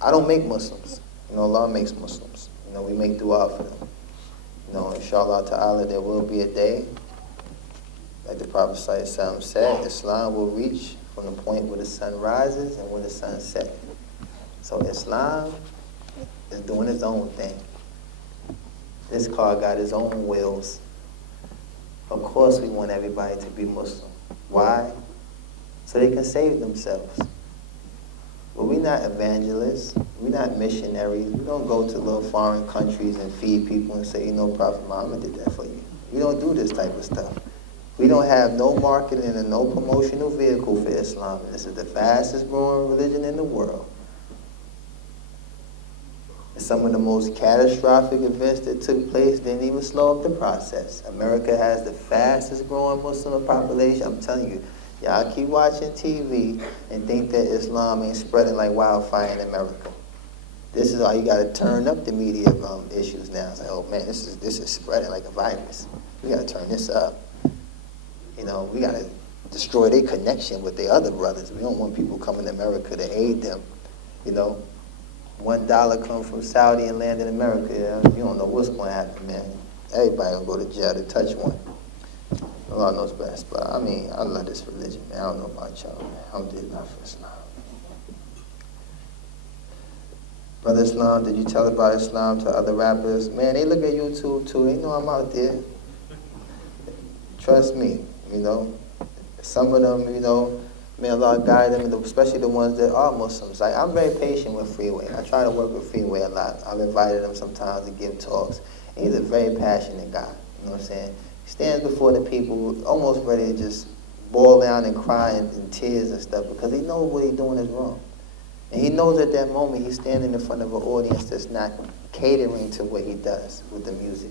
I don't make Muslims. You know, Allah makes Muslims. You know, we make dua for them. You know, inshallah ta'ala, there will be a day, like the Prophet ﷺ said, Islam will reach from the point where the sun rises and where the sun sets. So Islam is doing its own thing. This car got its own wheels. Of course we want everybody to be Muslim. Why? So they can save themselves. But we're not evangelists. We're not missionaries. We don't go to little foreign countries and feed people and say, you know, Prophet Muhammad did that for you. We don't do this type of stuff. We don't have no marketing and no promotional vehicle for Islam. This is the fastest growing religion in the world. And some of the most catastrophic events that took place didn't even slow up the process. America has the fastest growing Muslim population. I'm telling you, y'all keep watching TV and think that Islam ain't spreading like wildfire in America. This is how you got to turn up the media issues now. It's like, oh man, this is spreading like a virus. We got to turn this up. You know, we got to destroy their connection with their other brothers. We don't want people coming to America to aid them. You know, $1 come from Saudi and land in America. You don't know what's going to happen, man. Everybody will go to jail to touch one. Allah knows best, but I mean, I love this religion, man. I don't know about y'all, man. Alhamdulillah for Islam. Brother Islam, did you tell about Islam to other rappers? Man, they look at YouTube too. They know I'm out there. Trust me, you know. Some of them, you know, may Allah guide them, especially the ones that are Muslims. Like, I'm very patient with Freeway. I try to work with Freeway a lot. I've invited him sometimes to give talks. And he's a very passionate guy, you know what I'm saying? He stands before the people almost ready to just boil down and cry in tears and stuff because he knows what he's doing is wrong. And he knows at that moment he's standing in front of an audience that's not catering to what he does with the music.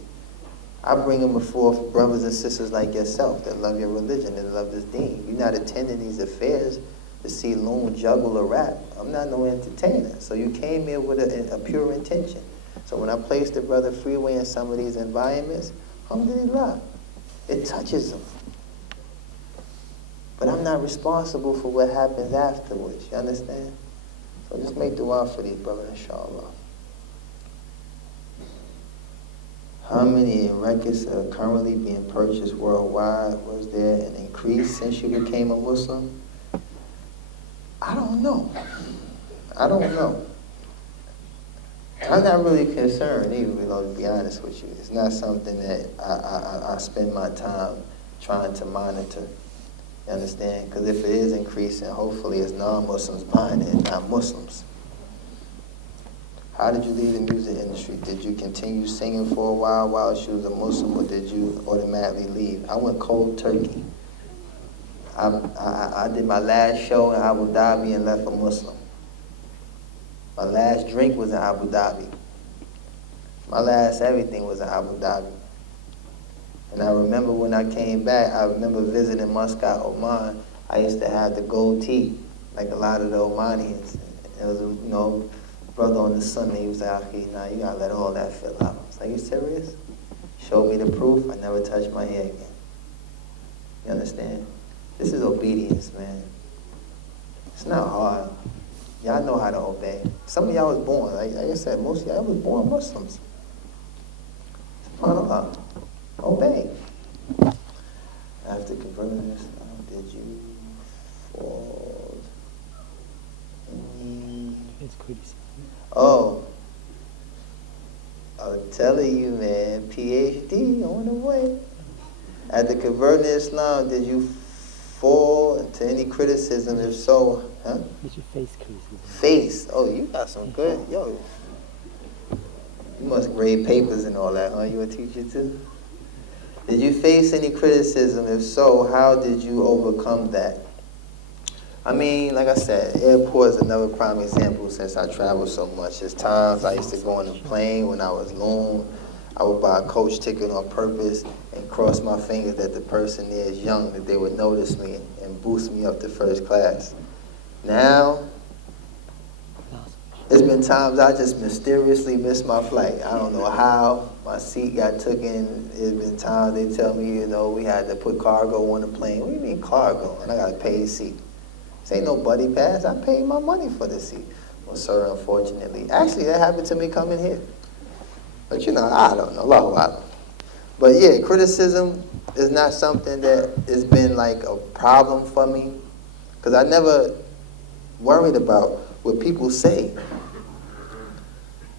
I bring him before brothers and sisters like yourself that love your religion and love this deen. You're not attending these affairs to see Loon juggle or rap. I'm not no entertainer. So you came here with a pure intention. So when I place the brother Freeway in some of these environments, alhamdulillah, it touches them. But I'm not responsible for what happens afterwards. You understand? So just make dua for these brothers, inshallah. How many records are currently being purchased worldwide? Was there an increase since you became a Muslim? I don't know. I don't know. I'm not really concerned either, you know, to be honest with you. It's not something that I spend my time trying to monitor. You understand? Because if it is increasing, hopefully it's non-Muslims buying it, not Muslims. How did you leave the music industry? Did you continue singing for a while she was a Muslim, or did you automatically leave? I went cold turkey. I did my last show in Abu Dhabi and left a Muslim. My last drink was in Abu Dhabi. My last everything was in Abu Dhabi. And I remember when I came back, I remember visiting Muscat, Oman. I used to have the gold teeth, like a lot of the Omanians. It was, you know, brother on the Sunday, he was like, okay, now you gotta let all that fill out. I was like, you serious? Showed me the proof, I never touched my hair again. You understand? This is obedience, man. It's not hard. Y'all know how to obey. Some of y'all was born, like I said, most of y'all was born Muslims. SubhanAllah. Obey. After converting this, did you fall in the... It's criticism. Oh, I'm telling you, man, PhD on the way. After converting to Islam, did you fall into any criticism? If so, huh? Did you face criticism? Face? Oh, you got some good, yo. You must grade papers and all that, huh? You a teacher too? Did you face any criticism? If so, how did you overcome that? I mean, like I said, airport is another prime example since I travel so much. There's times I used to go on a plane when I was Loon. I would buy a coach ticket on purpose and cross my fingers that the person there is young, that they would notice me and boost me up to first class. Now, There's been times I just mysteriously missed my flight. I don't know how. My seat got taken. There's been times they tell me, you know, we had to put cargo on the plane. What do you mean cargo? And I got to pay the seat. This ain't no buddy pass. I paid my money for the seat. Well, sir, unfortunately. Actually, that happened to me coming here. But, you know, I don't know. Allahu Akbar. But, yeah, criticism is not something that has been like a problem for me. Because I never worried about what people say.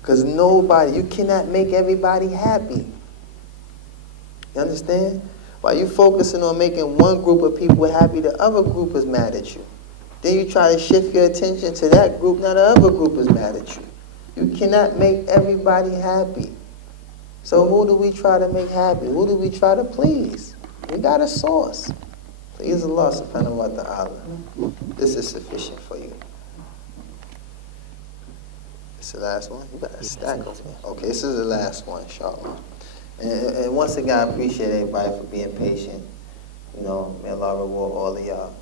Because nobody, you cannot make everybody happy. You understand? While you focusing on making one group of people happy, the other group is mad at you. Then you try to shift your attention to that group, now the other group is mad at you. You cannot make everybody happy. So who do we try to make happy? Who do we try to please? We got a source. Please Allah subhanahu wa ta'ala. This is sufficient for you. This is the last one? You got a stack of them. Okay, this is the last one, inshallah. And once again, I appreciate everybody for being patient. You know, may Allah reward all of y'all.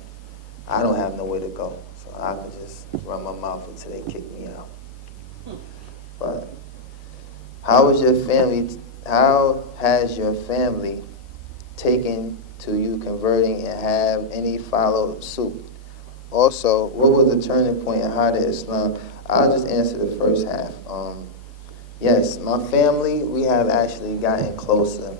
I don't have nowhere to go, so I can just run my mouth until they kick me out. But how has your family taken to you converting and have any follow suit? Also, what was the turning point and how did Islam? I'll just answer the first half. Yes, my family, we have actually gotten closer,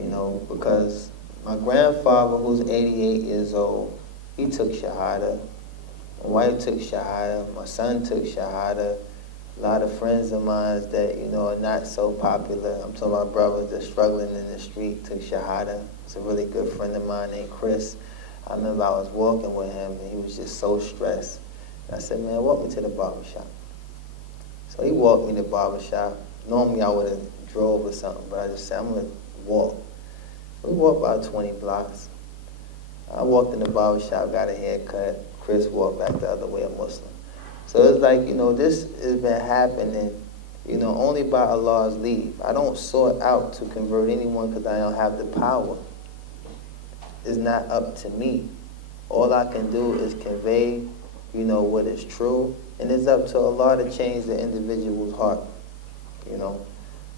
you know, because my grandfather, who's 88 years old, he took Shahada. My wife took Shahada. My son took Shahada. A lot of friends of mine that, you know, are not so popular. I'm talking about brothers that are struggling in the street took Shahada. It's a really good friend of mine named Chris. I remember I was walking with him and he was just so stressed. And I said, man, walk me to the barbershop. So he walked me to the barbershop. Normally I would have drove or something, but I just said, I'm going to walk. So we walked about 20 blocks. I walked in the barbershop, got a haircut. Chris walked back the other way, a Muslim. So it's like, you know, this has been happening, you know, only by Allah's leave. I don't sort out to convert anyone because I don't have the power. It's not up to me. All I can do is convey, you know, what is true. And it's up to Allah to change the individual's heart, you know.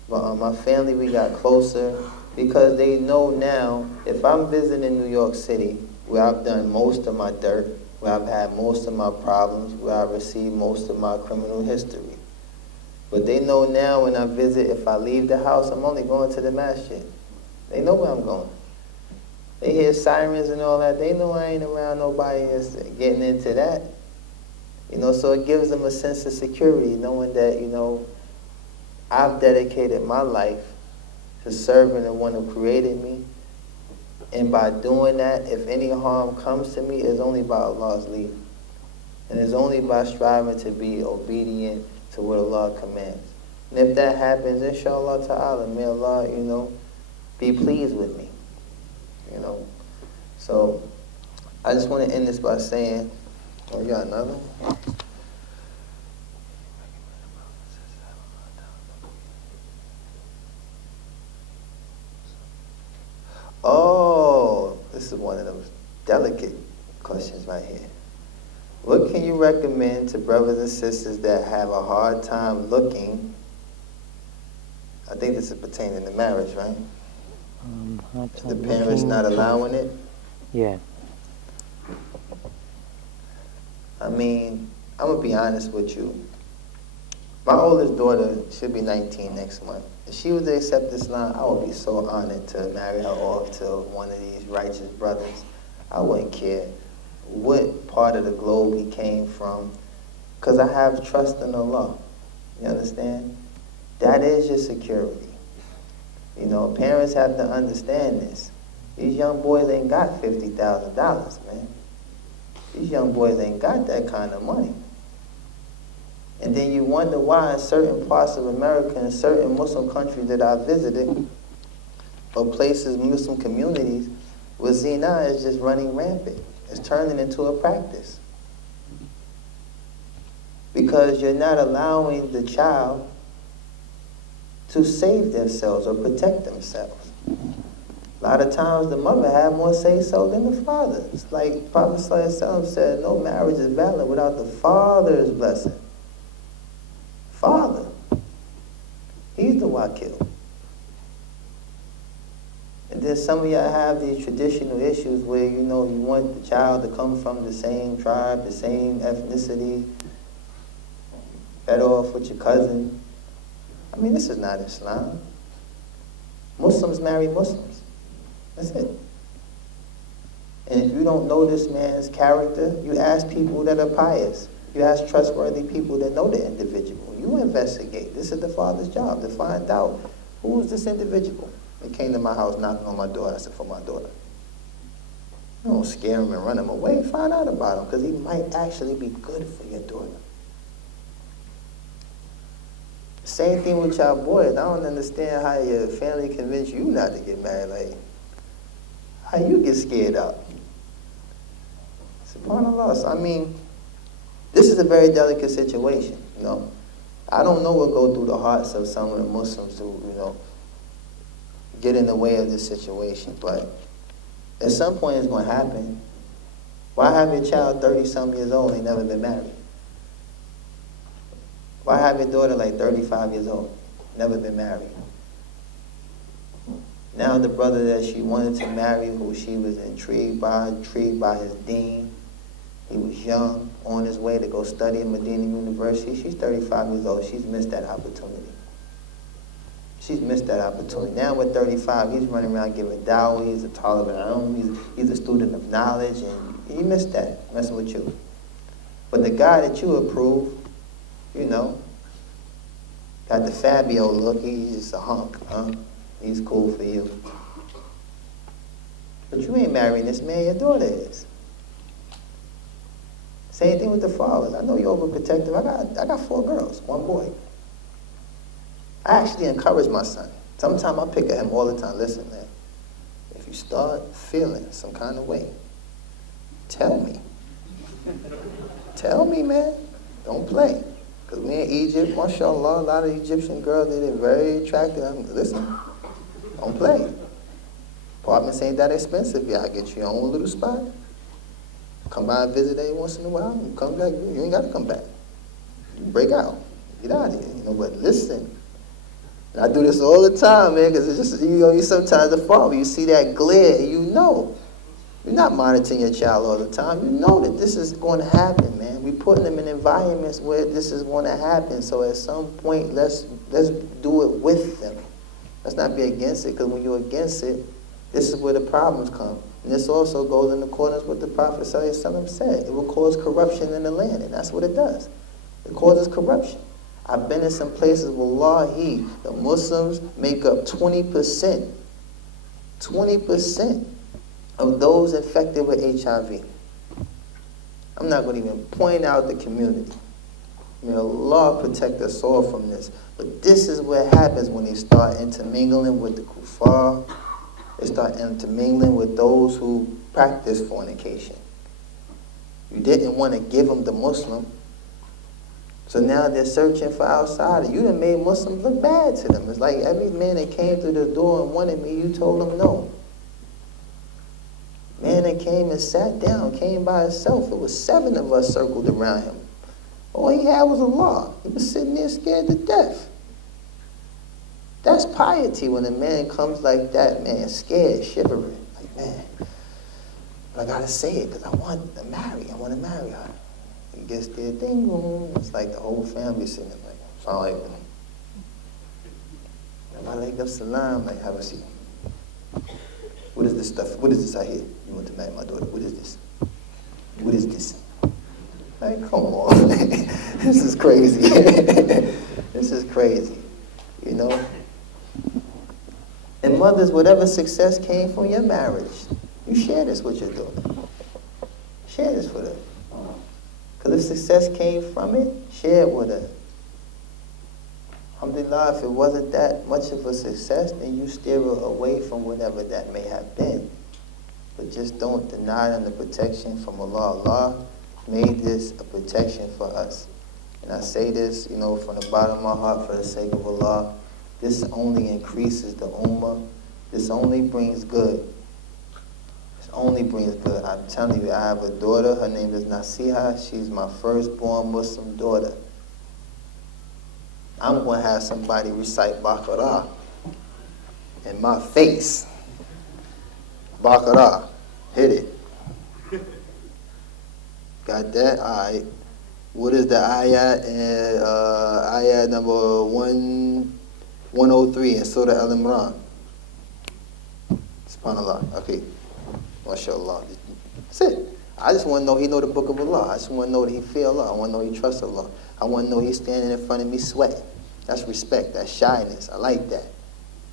But my family, we got closer because they know now if I'm visiting New York City, where I've done most of my dirt, where I've had most of my problems, where I've received most of my criminal history. But they know now when I visit, if I leave the house, I'm only going to the masjid. They know where I'm going. They hear sirens and all that. They know I ain't around nobody that's getting into that. You know, so it gives them a sense of security, knowing that, you know, I've dedicated my life to serving the one who created me. And by doing that, if any harm comes to me, it's only by Allah's leave. And it's only by striving to be obedient to what Allah commands. And if that happens, inshallah ta'ala, may Allah, you know, be pleased with me. You know. So I just want to end this by saying, oh, you got another one? Oh, this is one of those delicate questions right here. What can you recommend to brothers and sisters that have a hard time looking? I think this is pertaining to marriage, right? The parents not allowing it? Yeah. I mean, I'm going to be honest with you. My oldest daughter should be 19 next month. If she was to accept Islam, I would be so honored to marry her off to one of these righteous brothers. I wouldn't care what part of the globe he came from, because I have trust in Allah. You understand? That is your security. You know, parents have to understand this. These young boys ain't got $50,000, man. These young boys ain't got that kind of money. And then you wonder why in certain parts of America and certain Muslim countries that I visited, or places, Muslim communities, where zina is just running rampant. It's turning into a practice. Because you're not allowing the child to save themselves or protect themselves. A lot of times the mother had more say-so than the father. It's like Prophet ﷺ said, no marriage is valid without the father's blessing. Father. He's the wakil. And then some of y'all have these traditional issues where, you know, you want the child to come from the same tribe, the same ethnicity, better off with your cousin. I mean, this is not Islam. Muslims marry Muslims. That's it. And if you don't know this man's character, you ask people that are pious. You ask trustworthy people that know the individual. You investigate. This is the father's job, to find out who is this individual. They came to my house knocking on my door. I said, for my daughter. You don't scare him and run him away. Find out about him, because he might actually be good for your daughter. Same thing with y'all boys. I don't understand how your family convinced you not to get married. Like, how you get scared out? SubhanAllah. So, I mean, this is a very delicate situation, you know. I don't know what go through the hearts of some of the Muslims who, you know, get in the way of this situation, but at some point it's going to happen. Why have your child 30-some years old and never been married? Why have your daughter like 35 years old, never been married? Now the brother that she wanted to marry, who she was intrigued by his deen, he was young, on his way to go study at Medina University. She's 35 years old. She's missed that opportunity. She's missed that opportunity. Now with 35, he's running around giving dawah. He's a talib, he's a student of knowledge, and he missed that, messing with you. But the guy that you approve, you know, got the Fabio look, he's just a hunk, huh? He's cool for you. But you ain't marrying this man, your daughter is. Same thing with the fathers. I know you're overprotective. I got 4 girls, 1 boy. I actually encourage my son. Sometimes I pick at him all the time. Listen, man, if you start feeling some kind of way, tell me. Tell me, man. Don't play. Because we in Egypt, mashallah, a lot of Egyptian girls, they're very attractive. Listen, don't play. Apartments ain't that expensive. Y'all get your own little spot. Come by and visit every once in a while. You come back, you ain't got to come back. You break out. Get out of here. You know, but listen. And I do this all the time, man, because it's just, you know, you sometimes the father, you see that glare, you know. You're not monitoring your child all the time. You know that this is going to happen, man. We're putting them in environments where this is going to happen. So at some point, let's do it with them. Let's not be against it, because when you're against it, this is where the problems come. And this also goes in accordance with what the Prophet ﷺ said. It will cause corruption in the land, and that's what it does. It causes corruption. I've been in some places, wallahi, the Muslims make up 20%. 20% of those infected with HIV. I'm not going to even point out the community. May Allah protect us all from this. But this is what happens when they start intermingling with the kuffar. They start intermingling with those who practice fornication. You didn't want to give them the Muslim. So now they're searching for outsiders. You done made Muslims look bad to them. It's like every man that came through the door and wanted me, you told him no. Man that came and sat down, came by himself. It was 7 of us circled around him. All he had was Allah. He was sitting there scared to death. That's piety when a man comes like that, man, scared, shivering. Like, man, but I gotta say it because I want to marry her. He gets there, ding, boom. It's like the whole family sitting there like, Assalamu alaikum. And I like salam, like, have a seat. What is this stuff? What is this I hear? You want to marry my daughter? What is this? What is this? Like, come on, man. This is crazy. This is crazy, you know? And mothers, whatever success came from your marriage, you share this with your daughter. Share this with her. Because if success came from it, share it with her. Alhamdulillah, if it wasn't that much of a success, then you steer her away from whatever that may have been. But just don't deny them the protection from Allah. Allah made this a protection for us. And I say this, you know, from the bottom of my heart for the sake of Allah. This only increases the ummah. This only brings good. This only brings good. I'm telling you, I have a daughter. Her name is Nasiha. She's my firstborn Muslim daughter. I'm going to have somebody recite Baqarah in my face. Baqarah. Hit it. Got that? All right. What is the ayat? Ayat number 103 in Surah Al-Imran. SubhanAllah. Okay. MashaAllah. That's it. I just want to know he know the book of Allah. I just want to know that he fear Allah. I want to know he trusts Allah. I want to know he's standing in front of me sweating. That's respect. That's shyness. I like that.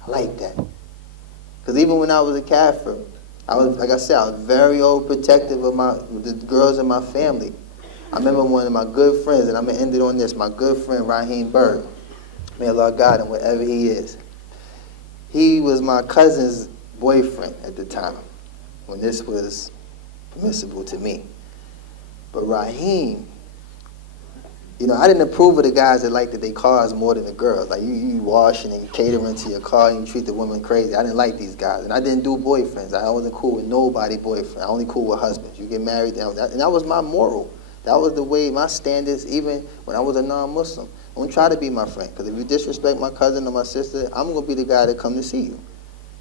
I like that. Because even when I was a kafir, I was, like I said, I was very overprotective of the girls in my family. I remember one of my good friends, and I'm going to end it on this, my good friend Raheem Bird. May Allah guide him wherever he is. He was my cousin's boyfriend at the time, when this was permissible to me. But Raheem, you know, I didn't approve of the guys that liked their cars more than the girls. Like, you washing and catering to your car and you treat the women crazy. I didn't like these guys. And I didn't do boyfriends. I wasn't cool with nobody boyfriend. I only cool with husbands. You get married, and that was my moral. That was the way, my standards, even when I was a non-Muslim. Don't try to be my friend. Because if you disrespect my cousin or my sister, I'm going to be the guy that come to see you.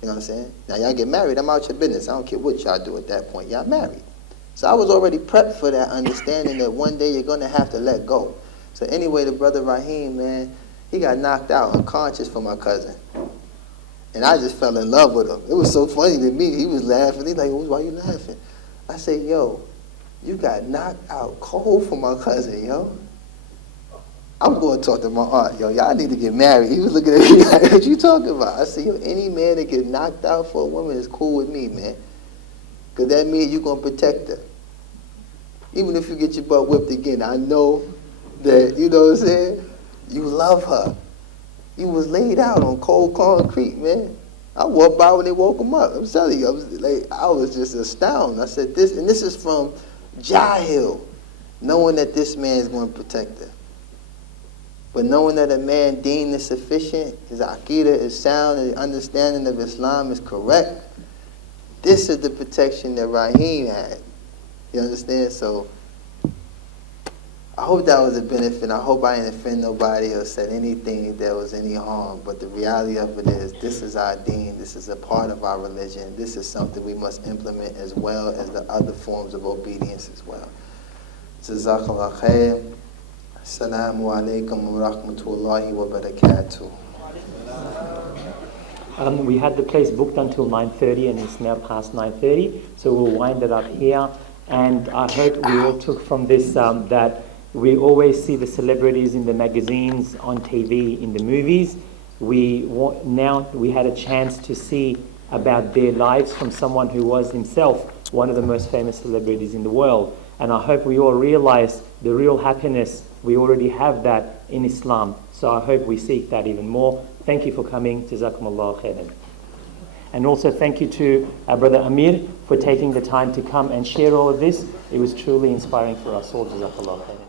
You know what I'm saying? Now, y'all get married, I'm out your business. I don't care what y'all do at that point. Y'all married. So I was already prepped for that understanding that one day you're going to have to let go. So anyway, the brother Raheem, man, he got knocked out unconscious for my cousin. And I just fell in love with him. It was so funny to me. He was laughing. He's like, why you laughing? I said, yo, you got knocked out cold for my cousin, yo. I'm going to talk to my aunt, yo, y'all need to get married. He was looking at me like, what you talking about? I said, yo, any man that get knocked out for a woman is cool with me, man. Because that means you're going to protect her. Even if you get your butt whipped again, I know that, you know what I'm saying, you love her. You was laid out on cold concrete, man. I walked by when they woke him up. I'm telling you, I was just astounded. I said, this is from Jahil, knowing that this man is going to protect her. But knowing that a man deemed is sufficient, his aqidah is sound, and his understanding of Islam is correct, this is the protection that Raheem had. You understand? So I hope that was a benefit. I hope I didn't offend nobody or said anything that was any harm. But the reality of it is, this is our deen. This is a part of our religion. This is something we must implement as well as the other forms of obedience as well. Jazakallah khair. Assalamu alaikum wa rahmatullahi wa barakatuh. We had the place booked until 9:30 and it's now past 9:30, so we'll wind it up here. And I hope we all took from this that we always see the celebrities in the magazines, on TV, in the movies. Now we had a chance to see about their lives from someone who was himself one of the most famous celebrities in the world. And I hope we all realize the real happiness, we already have that in Islam. So I hope we seek that even more. Thank you for coming. Jazakumullah khairan. And also thank you to our brother Amir for taking the time to come and share all of this. It was truly inspiring for us all. Jazakallah khairan.